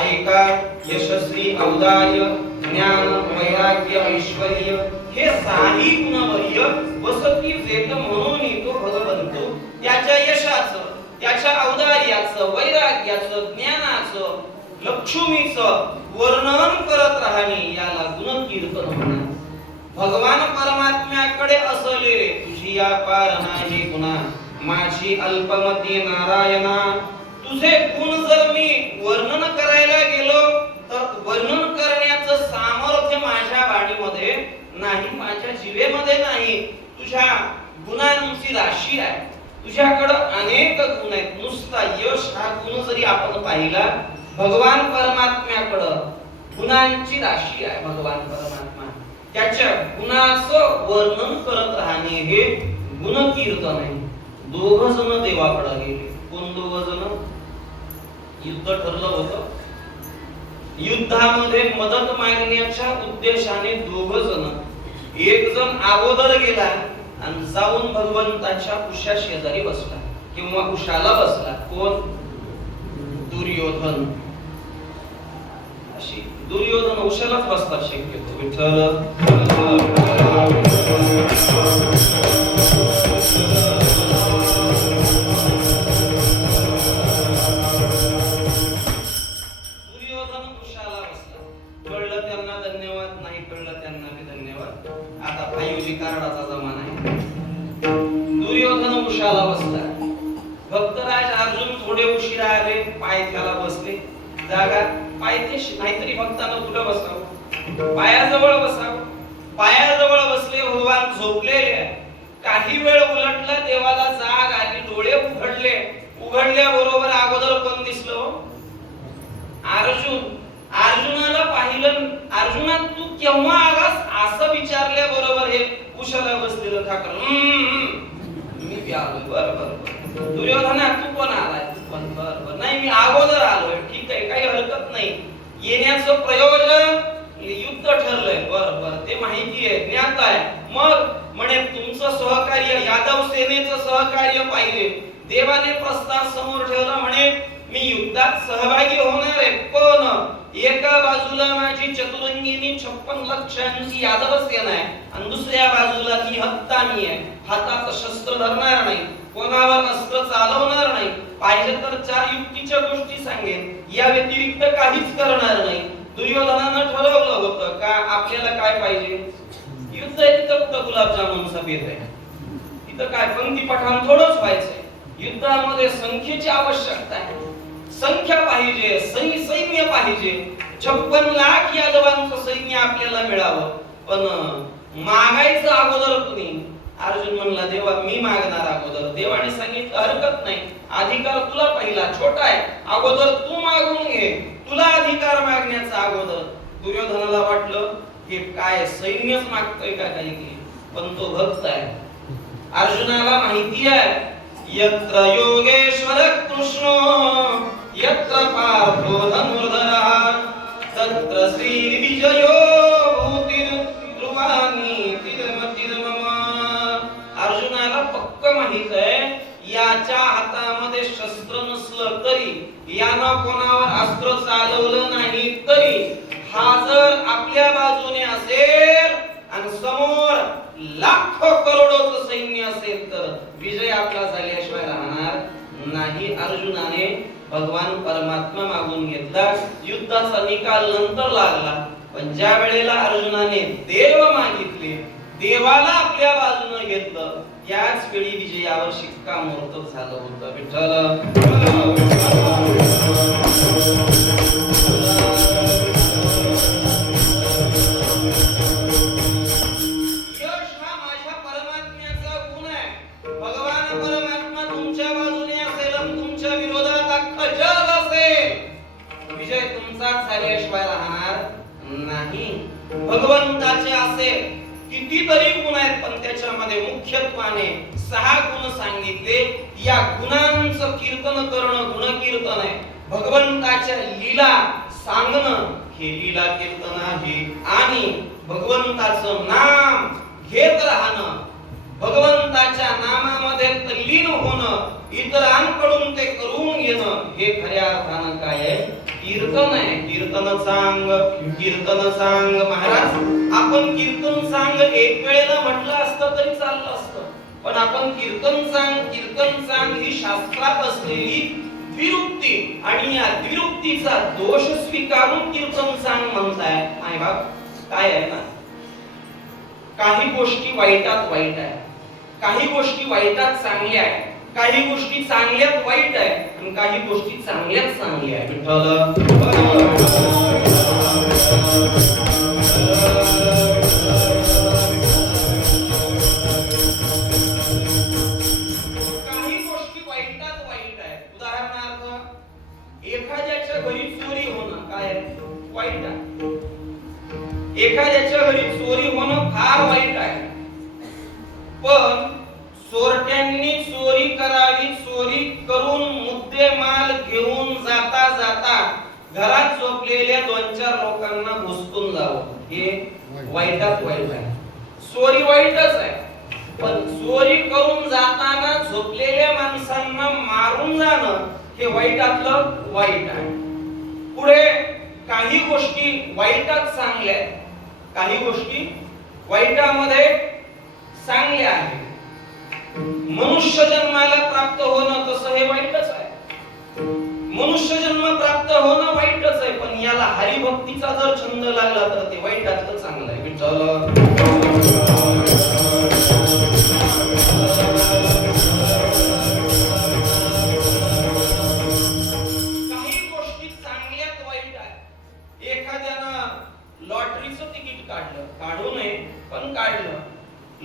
ऐका, यशस्वी, औदार्य, ज्ञान, वैराग्य, ऐश्वर्य हे 6 गुणवर्य वसती जेत म्हणून तो भगवंत त्याच्या यशाचं, त्याच्या औदार्याचं, वैराग्याचं, ज्ञानाचं, लक्ष्मीचं वर्णन करत राहणे याला गुण कीर्तन म्हणतात. भगवान परमात्म्याकडे असले तुझी अपार नाही गुणा, माझी अल्पमती नारायणा. तुझे गुण जर मी वर्णन करायला गेलो तर वर्णन करण्याचं सामर्थ्य माझ्या वाणीमध्ये नाही, माझ्या जिभेमध्ये नाही. तुझ्या गुणांची राशी आहे, तुझ्याकडे अनेक गुण आहेत. नुसता यश हा गुण जरी आपण पाहिला, भगवान परमात्म्याकडे गुणांची राशी आहे. भगवान परमात्मा त्याच्या गुणाचं वर्णन करत राहणे हे गुण कीर्तन आहे. 2 जण देवाकडे गेले. कोण 2 जण? युद्ध ठरलं होतं. युद्धामध्ये मदत मागण्याच्या उद्देशाने 2 जण, एक जण अगोदर गेला आणि जाऊन भगवंताच्या उशा शेजारी बसला किंवा उशाला बसला. कोण? दुर्योधन. अशी दुर्योधन उशालाच बसतात शक्यतो. विठ्ठल दुर्योधन उशाला बसला. कळलं त्यांना धन्यवाद, नाही कळलं त्यांना बी धन्यवाद. आता 5G कार्डाचा जमाना आहे. दुर्योधन उशाला बसला. भक्तराज अर्जुन थोडे उशिरा आले, पाय त्याला बसले. जागा पायथ्याशी, नाहीतरी भक्तानं कुठं बसावं? पायाजवळ बसावं. पायाजवळ बसले. भगवान झोपलेले. काही वेळ उलटला, देवाला जाग आली, डोळे उघडले. उघडल्याबरोबर अगोदर कोण दिसलो? अर्जुन. अर्जुनाला पाहिलं. अर्जुना तू केव्हा आलास असं विचारल्याबरोबर हे उशाला बसलेलं ठाकर मी बी आलोय. बरोबर. दुर्योधना तू कोण आलाय? बरोबर. नाही मी अगोदर आलोय. ठीक आहे, काही हरकत नाही. येण्याचं प्रयोजन युद्ध ठरलंय. बरोबर, ते माहिती आहे, ज्ञात आहे. मग म्हणे तुमचं सहकार्य, यादव सेनेचं सहकार्य पाहिजे. देवाने प्रस्ताव समोर ठेवला. म्हणे मी युद्धात सहभागी होणार आहे. पण एका बाजूला माझी चतुरंगिनी 56 लक्षांची यादव सेना आहे आणि दुसऱ्या बाजूला मी हत्तामी आहे. हातात शस्त्र धरणार नाही, कोणावर अस्त्र चालवणार नाही. पाहिजे तर 4 युक्तीच्या गोष्टी सांगेन, या व्यतिरिक्त काहीच करणार नाही. दुर्योधनानं ठरवलं होतं का आपल्याला काय पाहिजे? युद्ध आहे तिथं कुठं गुलाबजामुन सफेद आहे, तिथं काय पंक्ती पठाण थोडंच व्हायचंय. युद्धामध्ये संख्येची आवश्यकता आहे. संख्या पाहिजे, सैन्य पाहिजे. 56 लाख यादवांचं सैन्य आपल्याला मिळावं. पण मागायचं अगोदर कुणी? अर्जुन म्हणला देवा मी मागणार अगोदर. देवाने सांगितलं हरकत नाही, अधिकार तुला पहिला, छोटा आहे, अगोदर तू मागून घे, तुला अधिकार मागण्याचा अगोदर. दुर्योधनाला वाटलं की काय सैन्यच मागतोय का काही, पण तो भक्त आहे. अर्जुनाला माहिती आहे यत्र योगेश्वर कृष्ण यत्र पार्थो धनुर्धरः तत्र श्री विजयो भूतिर ध्रुवानी तिरमतिर मम. अर्जुनाला पक्क माहित आहे याच्या हातामध्ये शस्त्र नसलं तरी यानं कोणावर अस्त्र चालवलं नाही तरी हा जर आपल्या बाजूने असेल आणि समोर लाखो करोडोचं सैन्य असेल तर विजय आपला झाल्याशिवाय राहणार नाही. अर्जुनाने भगवान परमात्मा मागून घेतला. युद्धाचा निकाल नंतर लागला, पण ज्या वेळेला अर्जुनाने देव मागितले, देवाला आपल्या बाजूने घेतलं, त्याच वेळी विजयावर शिक्कामोर्तब झालं होतं. विठ्ठल झाल्याशिवाय राहणार नाही. भगवंताचे असे कितीतरी गुण आहेत, पण त्याच्यामध्ये मुख्यत्वाने 6 गुण सांगितले. या गुणांचं कीर्तन करणं गुणकीर्तन आहे. भगवंताच्या लीला सांगणं हे लीला कीर्तन आहे. आणि भगवंताचं नाम घेत राहणं, भगवंताच्या नामामध्ये तल्लीन होणं, इतरांकडून ते करून घेणं हे खऱ्या अर्थानं काय आहे? कीर्तन आहे. कीर्तन सांग महाराज. आपण कीर्तन सांग एक वेळेला म्हटलं असतं तरी चाललं असतं, पण आपण कीर्तन सांग ही शास्त्रात असलेली द्विरुक्ती आणि या द्विरुक्तीचा दोष स्वीकारून कीर्तन सांग म्हणताय. आई बाप काय आहे ना, काही गोष्टी वाईटात वाईट आहे, काही गोष्टी वाईटात चांगल्या आहे, काही गोष्टी चांगल्यात वाईट आहे आणि काही गोष्टी चांगल्यात चांगल्या आहे. काही गोष्टी वाईटात वाईट आहे. उदाहरणार्थ एखाद्याच्या घरी चोरी होणं काय वाईट आहे. एखाद्याच्या घरी चोरी होणं फार वाईट आहे, पण चोरट्यांनी चोरी करावी, चोरी करून मुद्देमाल घेऊन जाता जाता घरात झोपलेल्या 2-4 लोकांना घुसपून जावं हे वाईटात वाईट आहे. चोरी वाईटच आहे, पण चोरी करून जाताना झोपलेल्या माणसांना मारून जाणं हे वाईटातलं वाईट आहे. पुढे काही गोष्टी वाईटात चांगल्या आहेत, काही गोष्टी वाईटामध्ये चांगल्या आहेत. मनुष्य जन्माला प्राप्त होणं तसं हे वाईटच आहे. मनुष्य जन्म प्राप्त होणं वाईटच आहे, पण याला हरिभक्तीचा जर छंद लागला तर ते वाईटातलं चांगलं आहे. काही गोष्टी चांगल्यात वाईट आहे. एखाद्यानं लॉटरीचं तिकीट काढलं, काढू नये पण काढलं,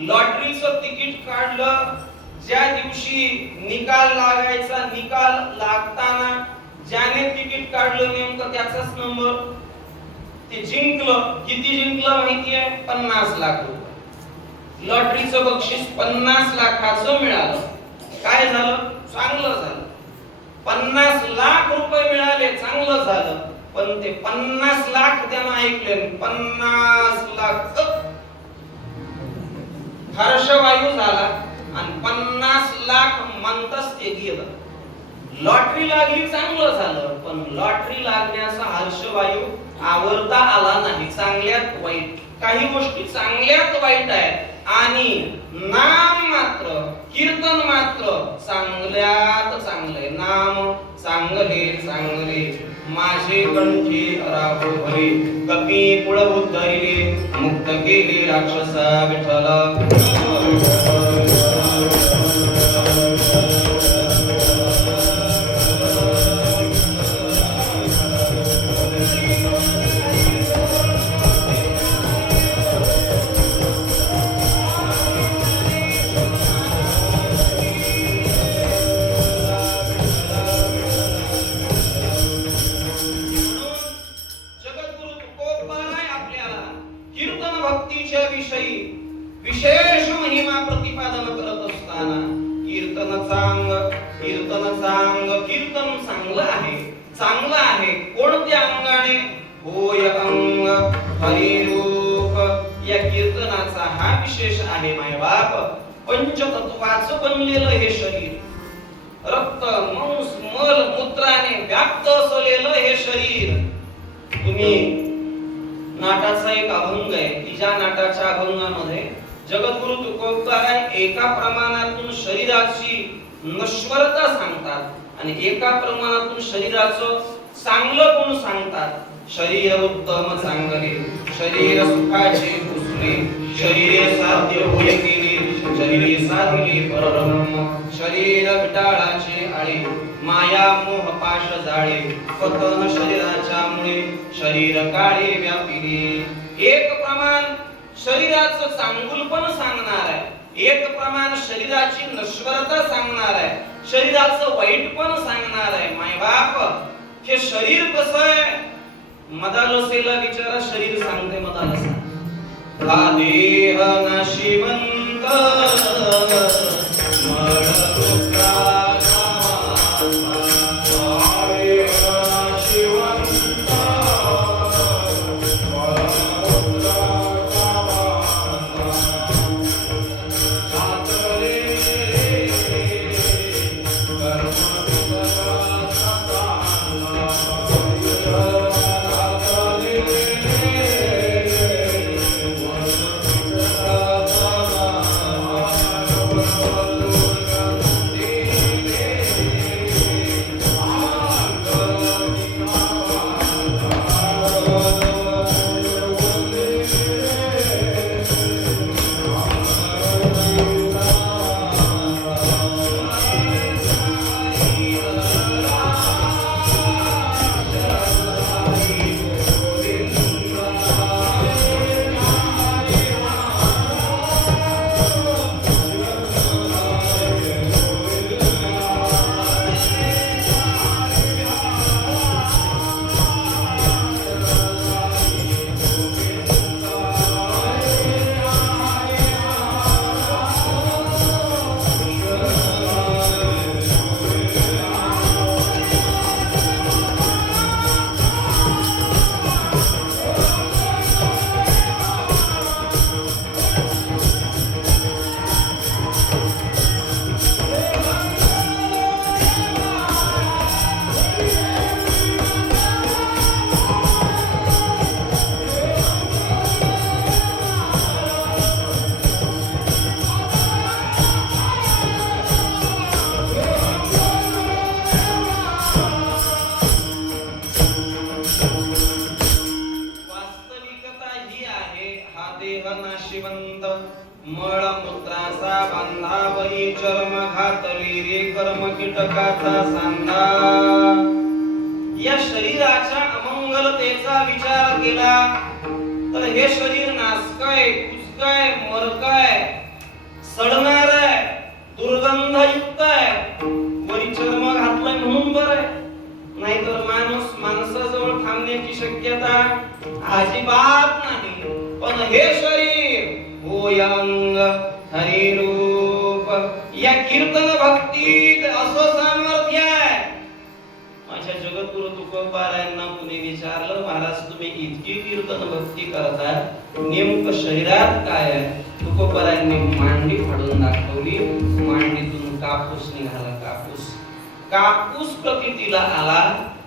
लॉटरीचं तिकीट काढलं. ज्या दिवशी निकाल लागायचा, निकाल लागताना ज्याने तिकीट काढलं नेमकं त्याचाच नंबर, ते जिंकलं. किती जिंकलं माहिती आहे? 50 लाख रुपये. लॉटरीचं बक्षीस 50 लाखाचं मिळालं. काय झालं? चांगलं झालं. 50 लाख रुपये मिळाले, चांगलं झालं. पण ते 50 लाख त्यानं ऐकले, 50 लाख हर्षवायू झाला आणि 50 लाख म्हणताच ते गेलं. लॉटरी लागली, चांगलं झालं, पण लॉटरी लागण्याचा हर्षवायू आवरता आला नाही. चांगल्यात वाईट, काही गोष्टी चांगल्यात वाईट आहेत आणि नाम मात्र, कीर्तन मात्र चांगल्यात चांगले. नाम चांगले चांगले माझे कंठी राहो भरे, कपी कुळ उद्धरिले, मुक्त केले राक्षसा विठ्ठला. विशेष महिमा प्रतिपादन करत असताना कीर्तन चांगलं आहे, चांगलं आहे. कोणत्या अंगाने? होय अंग हरिरूप. या कीर्तनाचा हा विशेष आहे मायबाप. पंचतत्वाचं बनलेलं हे शरीर, रक्त मांस मल मूत्राने व्याप्त असलेलं हे शरीर. तुम्ही नाटाचा एक अभंग आहे की ज्या नाटाच्या अभंगामध्ये जगद्गुरु तुकोबाराय एका प्रमाणातून शरीराची नश्वरता सांगतात आणि एका प्रमाणातून शरीराचं चांगलं गुण सांगतात. शरीर उत्तम चांगले, शरीर सुखाचे पुसले, शरीर साध्य होय केले, शरीर साधिले परब्रह्म, शरीर विटाळाचे आळे, माया मोह पाश जाळे, पतन शरीराच्या मुळे, शरीर काळे व्यापिले. एक प्रमाण शरीराचं चांगुलपण सांगणार आहे, एक प्रमाण शरीराची नश्वरता सांगणार आहे, शरीराचं वाईटपण सांगणार आहे. मायबाप हे शरीर कसं आहे? मदालसेला विचारा, शरीर सांगते मदालसा, हा देह नाशिवंत मळ मूत्राचा बांधावरी चर्म घातली रे कर्म कीटकाचा सांधा. या शरीराच्या अमंगलतेचा विचार केला तर हे शरीर नासकय, कुचकय, मरकय, सडणार आहे, दुर्गंधयुक्त आहे. वरी चर्म घातलंय म्हणून बरं आहे, नाहीतर माणसाजवळ थांबण्याची शक्यता अजिबात नाही. पण हे शरीर होय अंग हरिरूप. या कीर्तन भक्तीत असं सामर्थ्य आहे. माझ्या जगद्गुरु तुकोबारायांना कुणी विचारलं, महाराज तुम्ही इतकी कीर्तन भक्ती करता, नेमकं शरीरात काय आहे? तुकोबारायांनी मांडी फाडून दाखवली. मांडीतून कापूस निघाला. कापूस प्रतीला आला.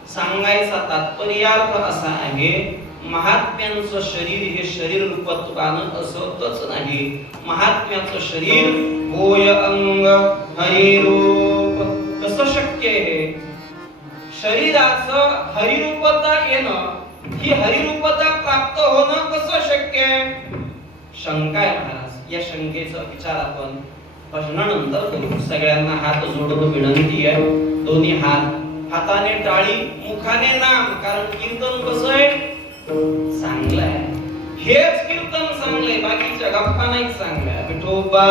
सांगायचा तात्पर्यार्थ असा आहे, महात्म्यांचं शरीर हे शरीर रूपत्वानं असतच नाही. महात्म्याचं शरीर होय अंग हरिरूप. कसं शक्य आहे? शरीराचं हरिरूपता येणं, ही हरिरूपता प्राप्त होणं कसं शक्य आहे? शंका आहे महाराज. या शंकेचा विचार आपण भजनानंतर करू. सगळ्यांना हात जोडून विनंती आहे, दोन्ही हाताने टाळी, मुखाने नाम. कारण कीर्तन कसं आहे? चांगलं आहे. हेच कीर्तन चांगलंय, बाकीच्या गप्पा नाही चांगल्या. विठोबा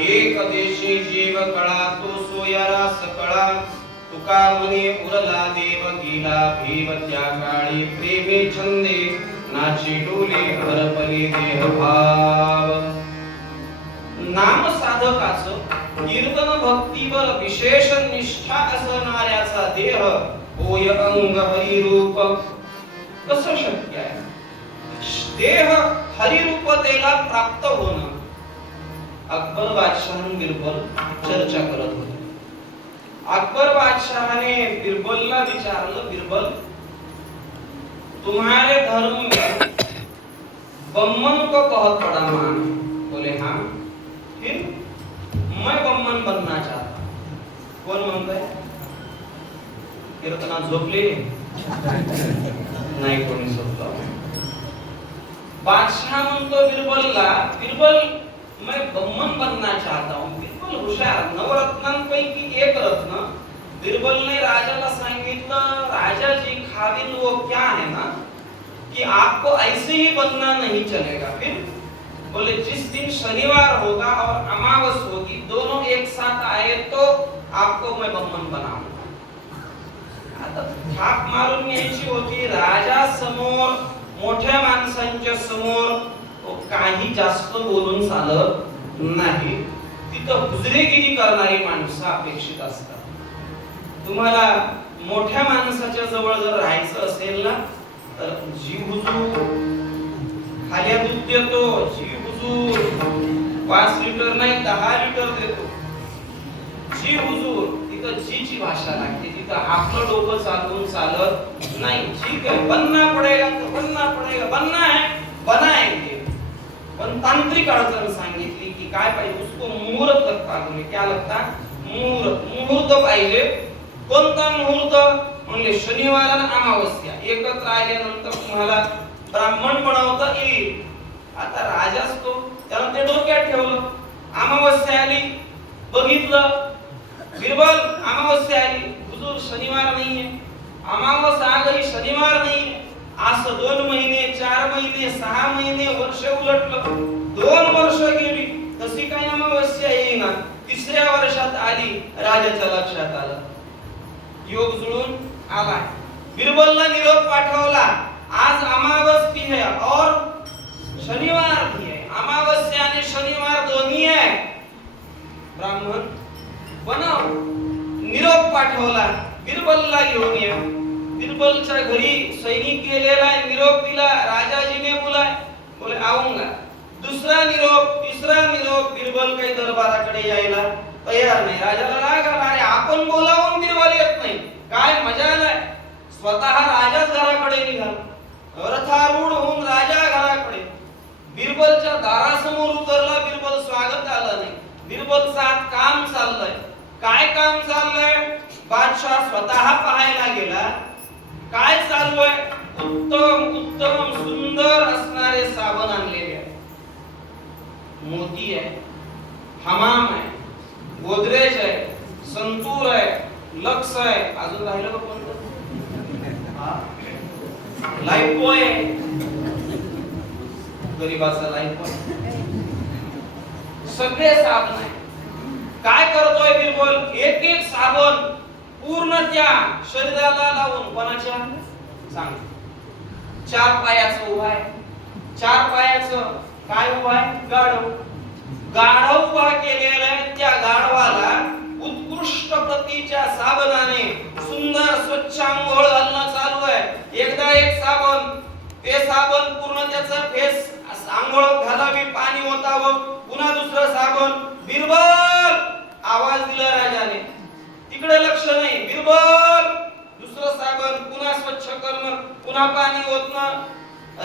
एक देशी जीव कळा तो सोयरा सकळा तुका म्हणे उरला देव गेला भीम त्या काळी प्रेमी छंदे नाची डोले हरपले देह भाव नाम साधकाचं कीर्तन भक्तीवर विशेष निष्ठा असणाऱ्याचा देह होय अंग हरिरूप कसं शक्य आहे देह हरिरूपतेला प्राप्त होणं अकबर बादशाह बिरबल चर्चा करत होते अकबर बादशाह ने बिरबलला विचारलं बिरबल तुम्हारे धर्म में बम्मन को बहुत बड़ा मान बोले हाँ फिर मैं बम्मन बनना चाहता कौन म्हणतंय कीर्तनात झोपले नाही कोणी झोपलं बादशाह म्हणतो बिरबलला बिरबल मैं बम्मन बनना चाहता हूं बिरबल हुशार नवरत्नांपैकी एक रत्न बिरबल ने राजाला सांगितलं राजा जी काबिल वो क्या है ना कि आपको ऐसे ही बनना नहीं चलेगा फिर बोले जिस दिन शनिवार होगा और अमावस होगी दोनों एक साथ आए तो आपको मैं बम्मन बनाऊंगा आता थाप मारून यायची होती राजा समोर मोठ्या माणसांच्या समोर काही जास्त बोलून चालत नाही तिथं हुजरेगिरी करणारी माणसं अपेक्षित असतात तुम्हाला मोठ्या माणसाच्या जवळ जर राहायचं असेल ना तर जी हुजूर खाली दूध देतो जी हुजूर 5 लिटर नाही 10 लिटर देतो जी हुजूर तिथं जीची भाषा लागते तिथं आपलं डोकं चालवून चालत नाही ठीक है बनना पड़ेगा तो बनना है बनाएंगे पण तांत्रिक अडचण सांगितली की काय पाहिजे उसको मुहूर्त लगता बोले क्या लगता मुहूर्त पाहिजे कोणता मुहूर्त म्हणजे शनिवार आणि अमावस्या एकत्र आल्यानंतर तुम्हाला ब्राह्मण बनवता येईल आता राजाच तो त्यानं ते डोक्यात ठेवलं अमावस्या आली बघितलं बिरबल अमावस्या आली हुजूर शनिवार नाहीये अमावस्या आ गई शनिवार नाहीये असं 2 महिने 4 महिने 6 महिने वर्ष उलटलं 2 वर्ष गेली तशी काही अमावस्या येईना 3ऱ्या वर्षात आली राजाच्या लक्षात आलं योग जुळून आला बिरबलला निरोप पाठवला आज अमावस भी है और शनिवार भी है अमावस्या आणि शनिवार दोन्ही आहे ब्राह्मण बनव निरोप पाठवला बिरबलला घेऊन ये बिरबलच्या घरी सैनिक गेलेला निरोप दिला राजाजीने बोले आऊंगा दुसरा निरोप तिसरा निरोप बिरबल काही दरबाराकडे यायला तयार नाही राजाला राग आला अरे आपण बोलावून बिरबल येत नाही काय मजा आलाय स्वतः राजाच घराकडे निघाला रथारूढ होऊन राजा घराकडे बिरबलच्या दारासमोर उतरला बिरबल स्वागत आलं नाही बिरबलचा काम चाललंय काय काम चाललंय बादशाह स्वतः पाहायला गेला काय चालू आहे उत्तम सुंदर असणारे साबण आणलेले आहे मोती आहे हमाम आहे गोदरेज आहे संतूर आहे लक्स आहे अजून राहिलं का कोणतं लाईफबॉय आहे गरीबाचा लाईफबॉय सगळे साबण आहे काय करतोय बिरबल एक एक साबण पूर्ण त्या शरीराला लावून कोणाच्या सांग 4 पायाचं उभा आहे 4 पायाचं काय उभा आहे गाढव उभा केलेला आहे त्या गाढवाला उत्कृष्ट प्रतीच्या साबणाने सुंदर स्वच्छ अंघोळ घालणं चालू आहे एकदा एक साबण ते साबण पूर्ण त्याचं फेस अंघोळ घालावी पाणी ओतावं पुन्हा दुसरं साबण बिरबल आवाज दिला राजाने तिकडे लक्ष नाही बिरबल दुसरं साबण पुन्हा स्वच्छ करणं पुन्हा पाणी ओतणं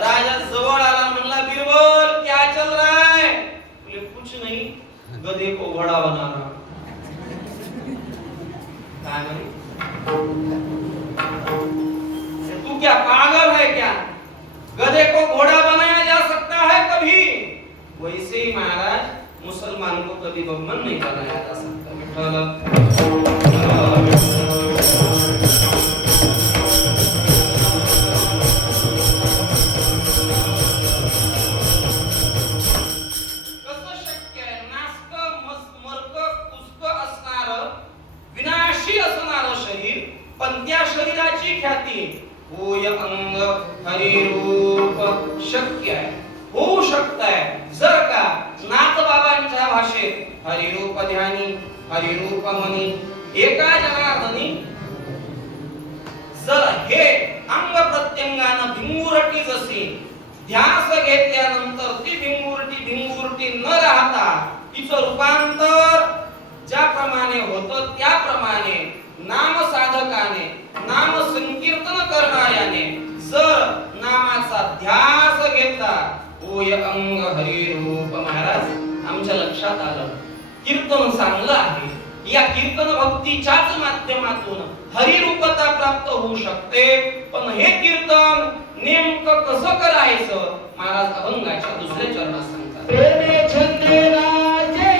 राजा जवळ आला म्हणला बिरबल क्या चल रहा है बोले कुछ नहीं गधे को घोड़ा बनाना काय म्हणे तू क्या पागल है क्या गधे को घोड़ा बनाया जा सकता है कभी वैसे ही महाराज मुसलमान को कभी बम्मन नहीं बनाया जा सकता कसं शक्य आहे नास्क मस्त ख्याती होय अंग हरिरूप शक्य आहे, होऊ शकतंय जर का नाथबाबांच्या भाषेत हरिरूप ध्यानी हरिरूप मनी एका जनार्दनी जर हे अंग प्रत्यंगानं भिंगुरटी जशी ध्यास घेतल्यानंतर ती भिंगुरटी न राहता तिचं रूपांतर ज्याप्रमाणे होतं त्याप्रमाणे नाम साधकाने नाम संकीर्तन करणाऱ्याने जर नामाचा ध्यास घेतला होय अंग हरिरूप. महाराज आमच्या लक्षात आलं कीर्तन चांगलं आहे, या कीर्तन भक्तीच्याच माध्यमातून हरिरूपता प्राप्त होऊ शकते. पण हे कीर्तन नेमकं कसं करायचं महाराज अभंगाच्या दुसऱ्या चरणात सांगतात. प्रेमे छंदे राजे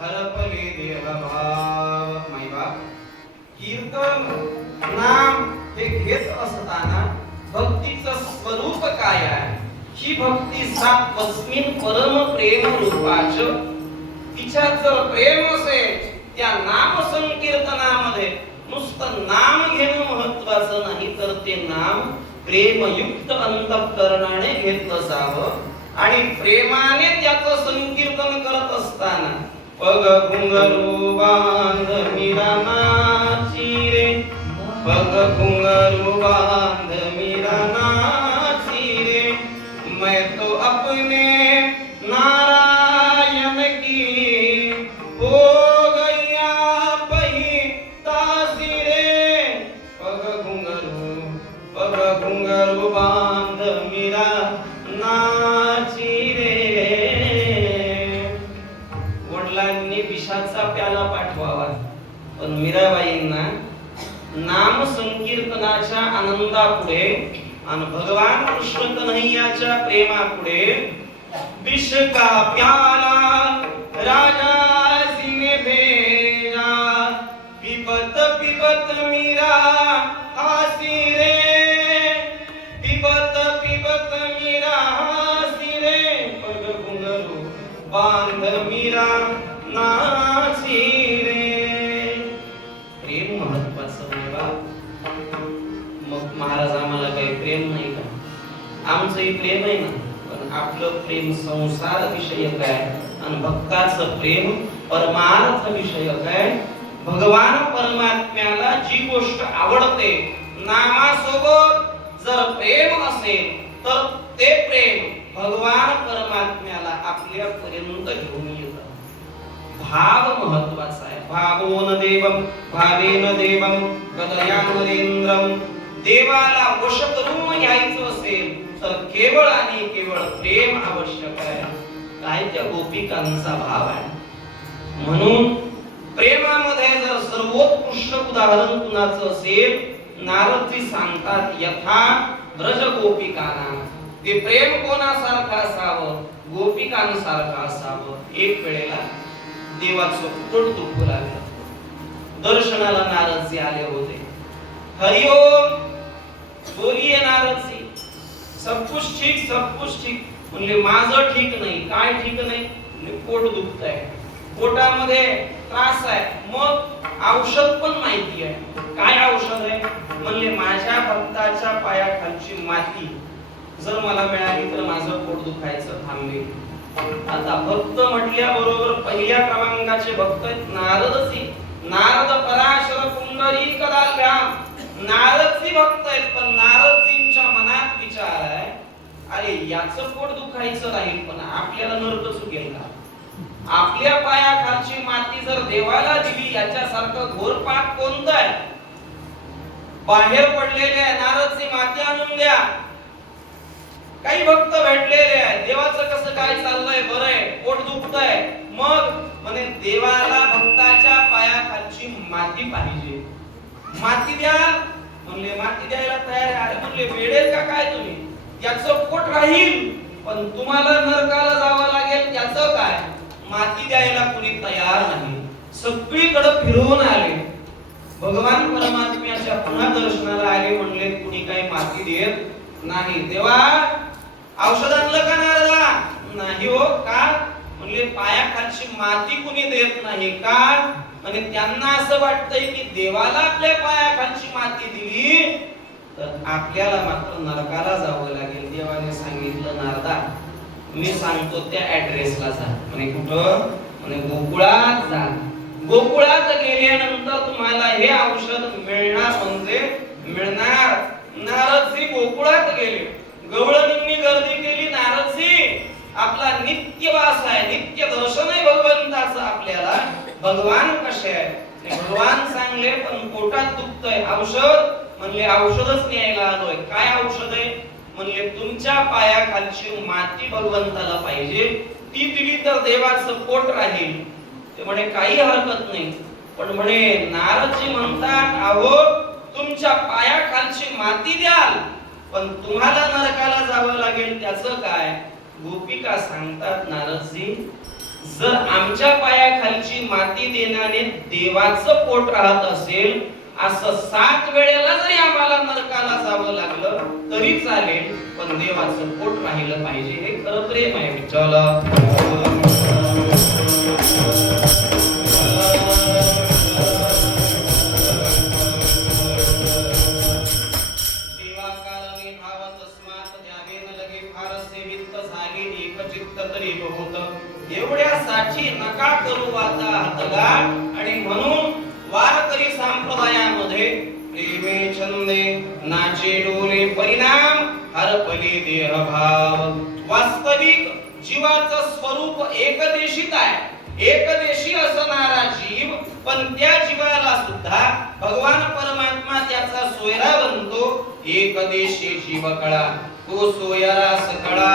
हरपले देहभाव. मायबाप, कीर्तन नाम हे घेत असताना भक्तीचं स्वरूप काय आहे? ही भक्ती सात्वस्मिन परम प्रेम रूपाच. तिच्यात जर प्रेम असेल, त्या नाम संकीर्तनामध्ये नुसतं नाम घेणं महत्वाचं नाही, तर ते नाम प्रेमयुक्त अंतःकरणाने घेतलं जावं आणि प्रेमाने त्याचं संकीर्तन करत असताना पग घुंगरू बांध मीरा नाची रे, पग घुंगरू बांध मीरा नाची रे, मैं तो अपने नारायण की हो गया पहितासी रे, पग घुंगरू बांध मीरा नाची रे. वडिलांनी विषाचा प्याला पाठवावा, पण मीराबाईंना नाम संकीर्तनाच्या आनंदापुढे आणि भगवान कृष्ण कन्हैयाच्या प्रेमापुढे विष का प्याला राजा जी ने भेजा, पिबत पिबत मीरा हासी रे, पिबत पिबत मीरा हासी रे, पग घुंगरू बांध मीरा नाची रे. प्रेम महत्वाचं नाही बा. मग महाराज आम्हाला काही प्रेम नाही का? आमचंही प्रेम आहे ना, पण आपलं प्रेम संसार विषयक आहे आणि भक्ताचं प्रेम परमार्थ विषयक आहे. भगवान परमात्म्याला जी गोष्ट आवडते, नामासोबत जर प्रेम असेल तर ते प्रेम भगवान परमात्म्याला आपल्यापर्यंत घेऊन येतं. भाव महत्वाचा आहे. भावोन देवम भावेन देवम कदयावरेंद्रम. देवाला वश करून घ्यायचं असेल तर केवळ आणि केवळ प्रेम आवश्यक आहे. काय त्या गोपिकांचा भाव आहे. म्हणून प्रेमामध्ये जर सर्वोत्कृष्ट उदाहरण कुणाचं असेल, नारदजी सांगतात यथा ब्रज गोपिकाना. ते प्रेम कोणासारखं असावं? गोपिकांसारखं असावं. एक वेळेला देवाचं पोट दुखू लागलं. दर्शनाला नारदजी आले होते. हरिओम, बोलिये नारदजी. सब कुछ ठीक, सब कुछ ठीक. म्हणले माझं ठीक नाही. काय ठीक नाही? म्हणजे पोट दुखतंय, पोटामध्ये त्रास आहे. मग औषध पण माहिती आहे. काय औषध आहे? म्हणले माझ्या भक्ताच्या पायाखालची माती जर मला मिळाली तर माझं पोट दुखायचं थांबेल. आता भक्त म्हटल्या बरोबर पहिल्या क्रमांकाचे भक्त आहेत नारदजी. नारद पराशर पुंडरीक दाल्भ्याम. नारदजी भक्त आहेत, पण नारदजींच्या मनात विचार आहे, अरे याचं पोट दुखायचं राहील पण आपल्याला नरक चुकेल का? आपल्या पायाखालची माती जर देवाला दिली, याच्यासारखं घोर पाप कोणतं आहे? बाहेर पडलेले आहे, नारदजी माती आणून द्या. काही भक्त भेटलेले आहे, देवाचं कसं काय चाललंय? बरं आहे, पोट दुखतंय. मग म्हणे देवाला भक्ताच्या पायाखालची माती पाहिजे, माती द्या. म्हणले माती द्यायला तयार आहे. म्हणले वेडेल का काय तुम्ही? याचं पोट राहील पण तुम्हाला नरकाला जावं लागेल, त्याचं काय? माती द्यायला कुणी तयार नाही. सगळीकडे फिरवून आले. भगवान परमात्म्याच्या पुन्हा दर्शनाला आले. म्हणले कुणी काही माती देत नाही. देवा औषध आणलं का नारदा? नाही हो. का? म्हणले पायाखालची माती कुणी देत नाही. का? म्हणजे त्यांना असं वाटतंय की देवाला आपल्या पायाखालची माती दिली तर आपल्याला मात्र नरकाला जावं लागेल. देवाने सांगितलं नारदा मी सांगतो त्या ऍड्रेसला जा. म्हणे कुठं? म्हणे गोकुळात जा. गोकुळात गेल्यानंतर तुम्हाला हे औषध मिळणार म्हणजे मिळणार. नारदजी गोकुळात गेले. गवळणींनी गर्दी केली. नारदजी आपला नित्यवास आहे, नित्य दर्शन आहे भगवंताचं आपल्याला. भगवान कसे आहे? भगवान चांगले पण पोटात दुखतंय. औषध? म्हणले औषधच न्यायला आलोय. काय औषध आहे? म्हणले तुमच्या पायाखालची माती भगवंताला पाहिजे, ती दिली तर देवाचं पोट राहील. ते म्हणे काही हरकत नाही. पण म्हणे नारदजी म्हणतात अहो तुमच्या पायाखालची माती द्याल पण तुम्हाला नरकाला जावं लागेल, त्याचं काय? गोपिका सांगतात नारदजी जर आमच्या पायाखालची हाताची माती देण्याने देवाचं पोट राहत असेल, असं 7 वेळेला जरी आम्हाला नरकाला जावं लागलं तरी चालेल, पण देवाचं पोट राहिलं पाहिजे. हे खरं प्रेम आहे विठ्ठल. एवढ्यासाठी नका करू वाचा हातगा. आणि म्हणून वारकरी संप्रदायामध्ये प्रेमे छंदे नाचे डोले परिणाम हरपली देह भाव. वास्तविक जीवाचं स्वरूप एकदेशीच आहे. एकदेशी असणारा जीव, पण त्या जीवाला सुद्धा भगवान परमात्मा त्याचा सोयरा बनतो. एकदेशी जीव कळा तो सोयरास कळा,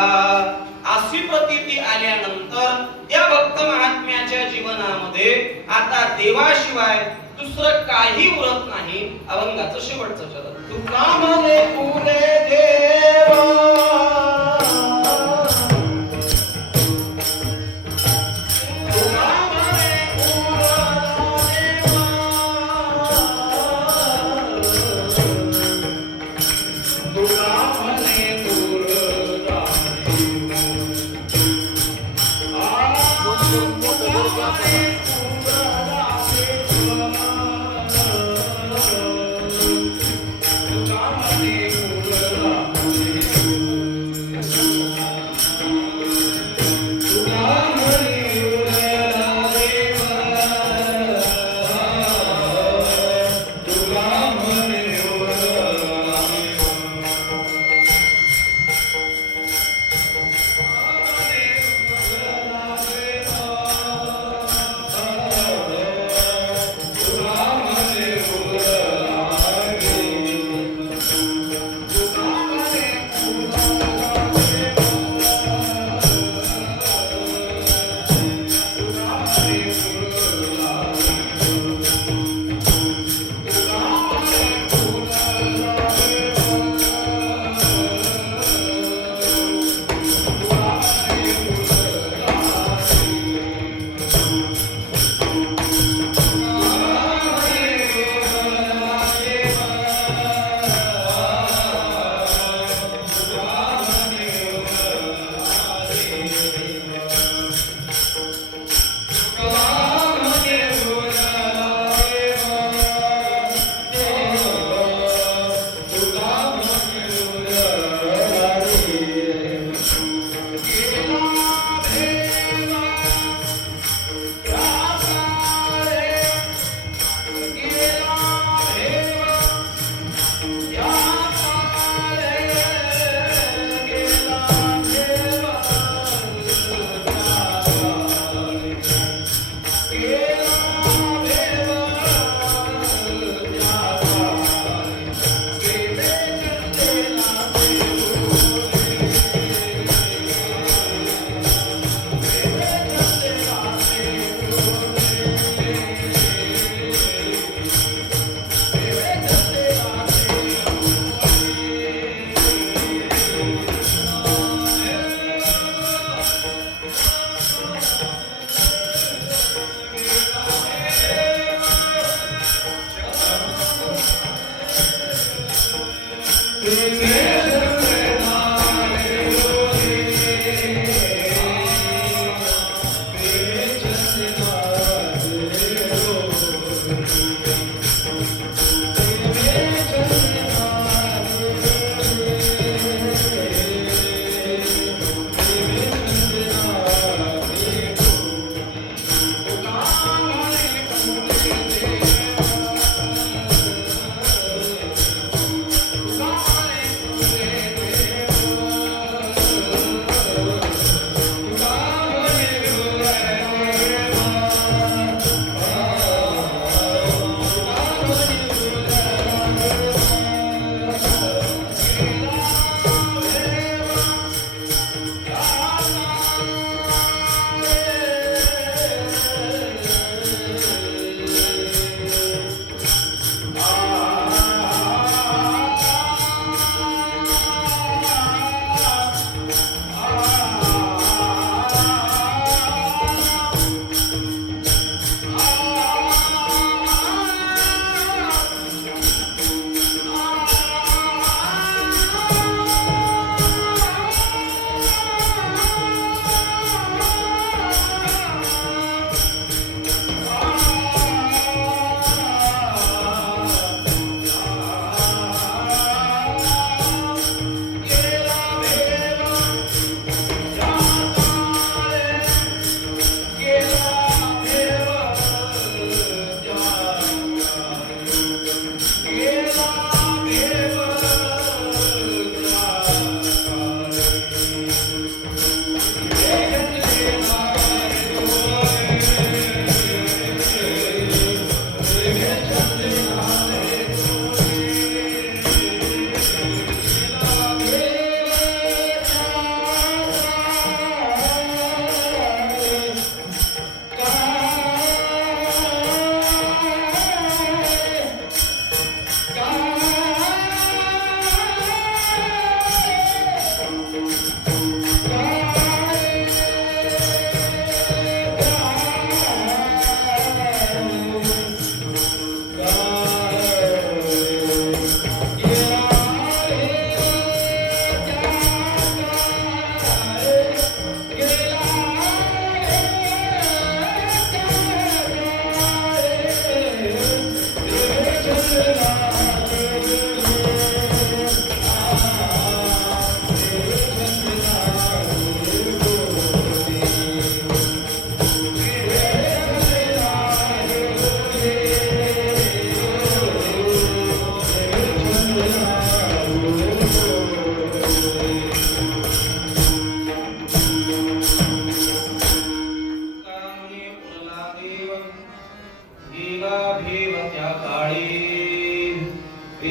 अशी प्रतीती आल्यानंतर त्या भक्त महात्म्याच्या जीवनामध्ये आता देवाशिवाय दुसरं काही उरत नाही. अभंगाचं शेवटचं चरण. तुका म्हणे पुरे देवा,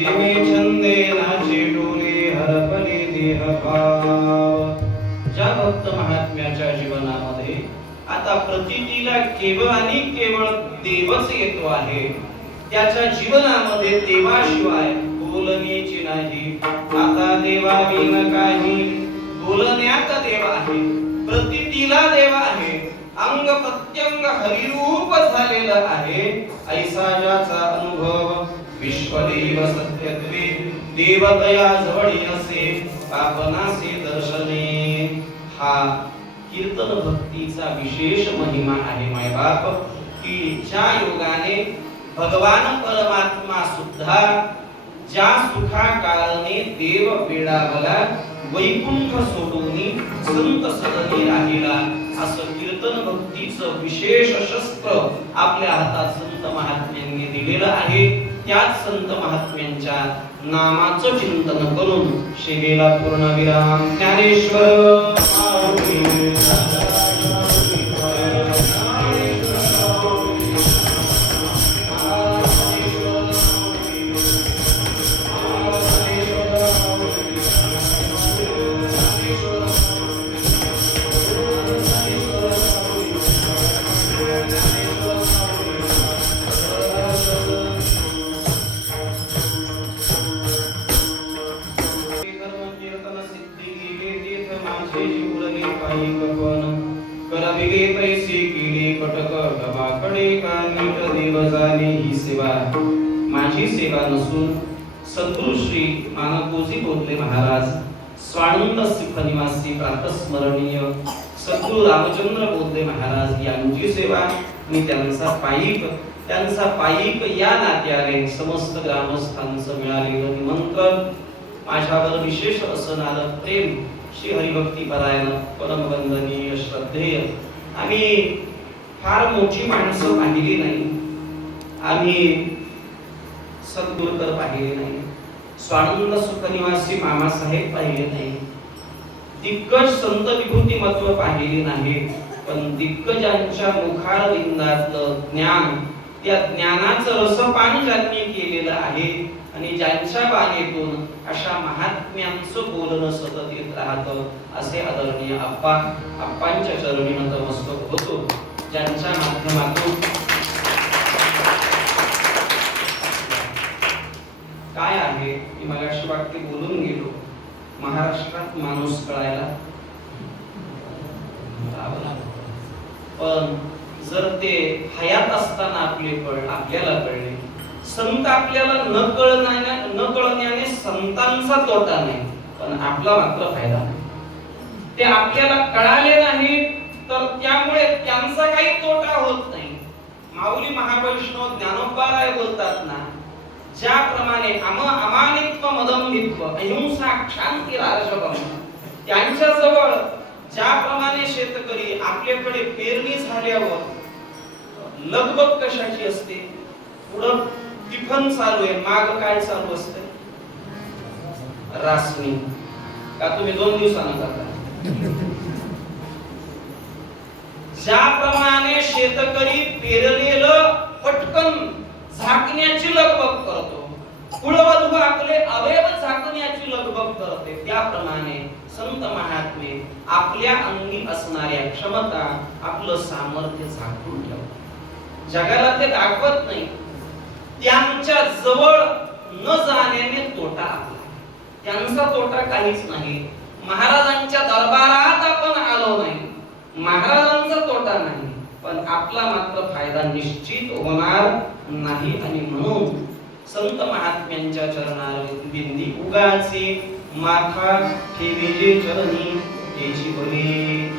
जेमे छंदे नाचे डोले हरपले देह भाव. ज्या भक्त महात्म्याच्या जीवनामध्ये आता प्रतीतीला केवळ आणि केवळ देवच येतो आहे, त्याच्या जीवनामध्ये देवाशिवाय बोलण्याची नाही. आता देवाविन काही बोलण्यात देव आहे, प्रतीतीला देव आहे, अंग प्रत्यंग हरिरूप झालेलं आहे. ऐसा ज्याचा अनुभव विश्वदेव सत्यत्वे देवतया जवळी असे पापनासे दर्शने. हा कीर्तन भक्तीचा विशेष महिमा आहे मायबाप, की ज्या योगाने भगवान परमात्मा सुद्धा ज्या सुखा कारणे देव वेडावला वैकुंठ सोडूनी संत सदनी राहिला. असं कीर्तन भक्तीचं विशेष शस्त्र आपल्या हातात संत महात्म्यांनी दिलेलं आहे. त्याच संत महात्म्यांच्या नामाचं चिंतन करून शिवेला पूर्णविराम. ज्ञानेश्वर माझी सेवा नसून सद्गुरु श्री मानकोजी बोधले महाराज स्वानंद निवासी प्रातस्मरणीय सद्गुरु रामचंद्र बोधले महाराज यांची सेवा आणि त्यांचा पायिक या नात्याने समस्त ग्रामस्थांचं मिळालेलं निमंत्रण. माझ्यावर विशेष असणारं प्रेम श्री हरिभक्ती परायण परमवंदनीय श्रद्धेय. आम्ही फार मोठी माणसं पाहिली नाही, आम्ही सद्गुरुकर पाहिले नाही, स्वानंद सुखनिवासी मामासाहेब पाहिले नाही, दिग्गज संत विभूती मत्व पाहिली नाही, पण दिग्गजांच्या मुखारविंदातलं ज्ञान, त्या ज्ञानाचं रसपान ज्यांनी केलेलं आहे आणि ज्यांच्या बागेतून अशा महात्म्यांचं बोलणं सतत येत राहतं, असे आदरणीय आप्पांच्या चरणी नतमस्तक होतो, ज्यांच्या माध्यमातून काय आहे की मला अशी वाक्य बोलून गेलो. महाराष्ट्रात माणूस कळायला, पण जर ते हयात असताना आपल्याला कळले, संत आपल्याला न कळण्याने संतांचा तोटा नाही, पण आपला मात्र फायदा. ते आपल्याला कळाले नाही तर त्यामुळे त्यांचा काही तोटा होत नाही. माऊली महावैष्णव ज्ञानोबाराय बोलतात ना, ज्याप्रमाणे अमानित्व मदंबित्व अहिंसा क्षांती राजगम, त्यांच्या जवळ ज्याप्रमाणे शेतकरी आपल्याकडे पेरणी झाल्यावर लगबग कशाची असते, पुढं टिफन चालू आहे, माग काय चालू असते, रासनी. का तुम्ही 2 दिवसांना करता? ज्याप्रमाणे शेतकरी पेरलेलं पटकन झाकण्याची लगबग करतो, कुळवधू आपले अवयव झाकण्याची लगबग करते, त्याप्रमाणे संत महात्मे आपल्या अंगी असणाऱ्या क्षमता, आपलं सामर्थ्य झाकून ठेवतात. जगाला ते दाखवत नाही. त्यांच्या जवळ न जाण्याने तोटा आपला, त्यांचा तोटा काहीच नाही. महाराजांच्या दरबारात आपण आलो नाही, महाराजांचा तोटा नाही, पण आपला मात्र फायदा निश्चित होणार नाही. आणि म्हणून संत महात्म्यांच्या चरणार बिंदी उगाचे माथा ठेविले चरणी, याची भले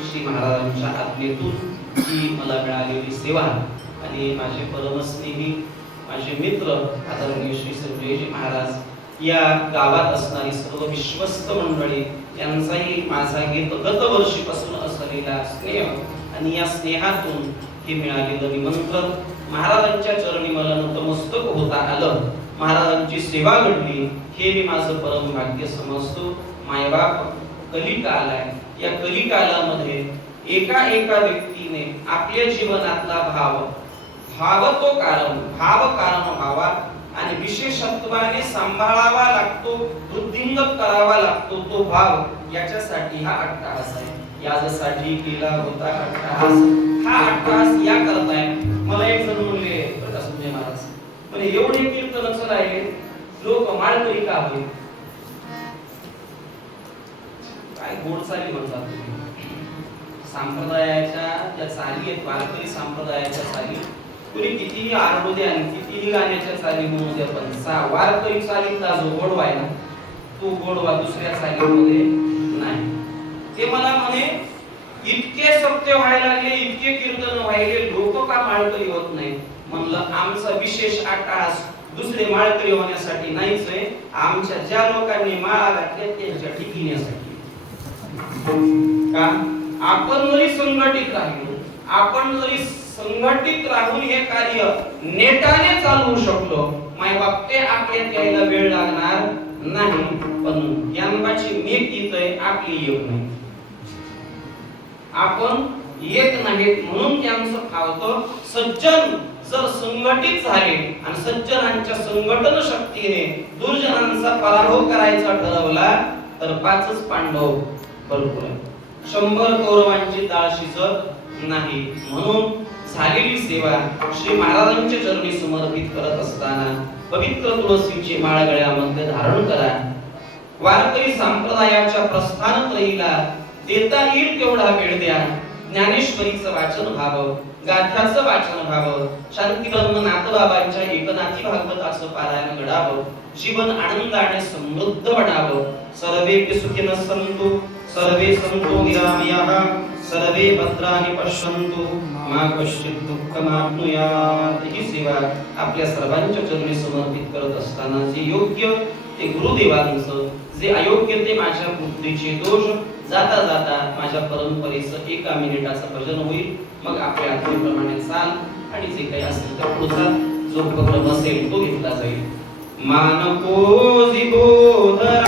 श्री महाराजांच्या आज्ञेतून ही मला मिळालेली सेवा. आणि माझे परमस्नेही माझे मित्र आदरणीय श्री संजयजी महाराज, या गावात असणारी सर्व विश्वस्त मंडळी, यांचाही माझा गत वर्षीपासून असलेला स्नेह, आणि या स्नेहातून हे मिळालेलं निमंत्रण. महाराजांच्या चरणी मला नतमस्तक होता आलं, महाराजांची सेवा घडली, हे मी माझं परम भाग्य समजतो. मायबाप कलिकाल आहे, या कलिकालामध्ये एका व्यक्तीने आपल्या जीवनातला भाव तो कारण, भाव कारण व्हावा आणि विशेषत्वाने सांभाळावा लागतो, वृद्धिंगत करावा लागतो तो भाव, याच्यासाठी हा अट्टहास आहे. यासाठी केला होता अट्टहास. हा अट्टहास या करताय. मला एक जण म्हणले बरं संजय महाराज, पण एवढे कीर्तन चलाय लोक माळकरी का होईल? काय गोड चाली म्हणतात तुम्ही? संप्रदायाच्या ज्या चाली आहेत, वारकरी संप्रदायाच्या चाली, कुणी कितीही आरडू द्या आणि कितीही गाण्याच्या चाली म्हणू द्या, पण वारकरी चालीचा जो गोडवा आहे ना, तो गोडवा दुसऱ्या चालीमध्ये नाही. ते मला म्हणे इतके सत्य व्हायला लागले, इतके कीर्तन व्हायले, लोक का माळकरी होत नाही? म्हणलं आमचा विशेष अट्टहास दुसरे माळकरी होण्यासाठी नाहीच आहे. आमच्या ज्या लोकांनी माळा घातल्या त्यांच्या टिकण्यासाठी. का आपण जरी संघटित राहिलो, आपण जरी संघटित राहून हे कार्य नेटाने चालवू शकलो, माय बापते आपल्यात यायला वेळ लागणार नाही. पण ज्ञानबाची मेघ येतोय, आपली येत नाही. आपण येत नाहीत म्हणून त्यांचं फावतं. सज्जन जर संघटित झाले आणि सज्जनांच्या संघटन शक्तीने दुर्जनांचा पराभव करायचा ठरवला तर 5च पांडव भरपूर आहे. 100 कौरवांची डाळ शिजत नाही. म्हणून झालेली सेवा श्री महाराजांच्या चरणी समर्पित करत असताना पवित्र तुळशीची माळ गळ्यामध्ये धारण करा. वारकरी संप्रदायाच्या प्रस्थान त्रयीला देता येईल तेवढा वेळ द्या. ज्ञानेश्वरीचं वाचन व्हावं, गाथाचं वाचन व्हावं, शांतीब्रह्म नाथबाबांच्या एकनाथी भागवताचं पारायण घडावं, जीवन आनंदाने समृद्ध बनावं. सर्वे सुखिनः सन्तु, सर्वे सन्तु निरामयाः, सर्वे भद्राणि पश्यन्तु, मा कश्चित् दुःखमाप्नुयात्. ही सेवा आपल्या सर्वांच्या चरणी समर्पित करत असताना जे योग्य ते गुरुदेवांचं, जे अयोग्य ते माझ्या बुद्धीचे दोष, जाता जाता माझ्या परंपरेचं 1 मिनिटाचं भजन होईल. मग आपल्या आज्ञेप्रमाणे चाल आणि जे काही असेल तर पुढचा जो उपक्रम असेल तो घेतला जाईल. मानको जिबोधरा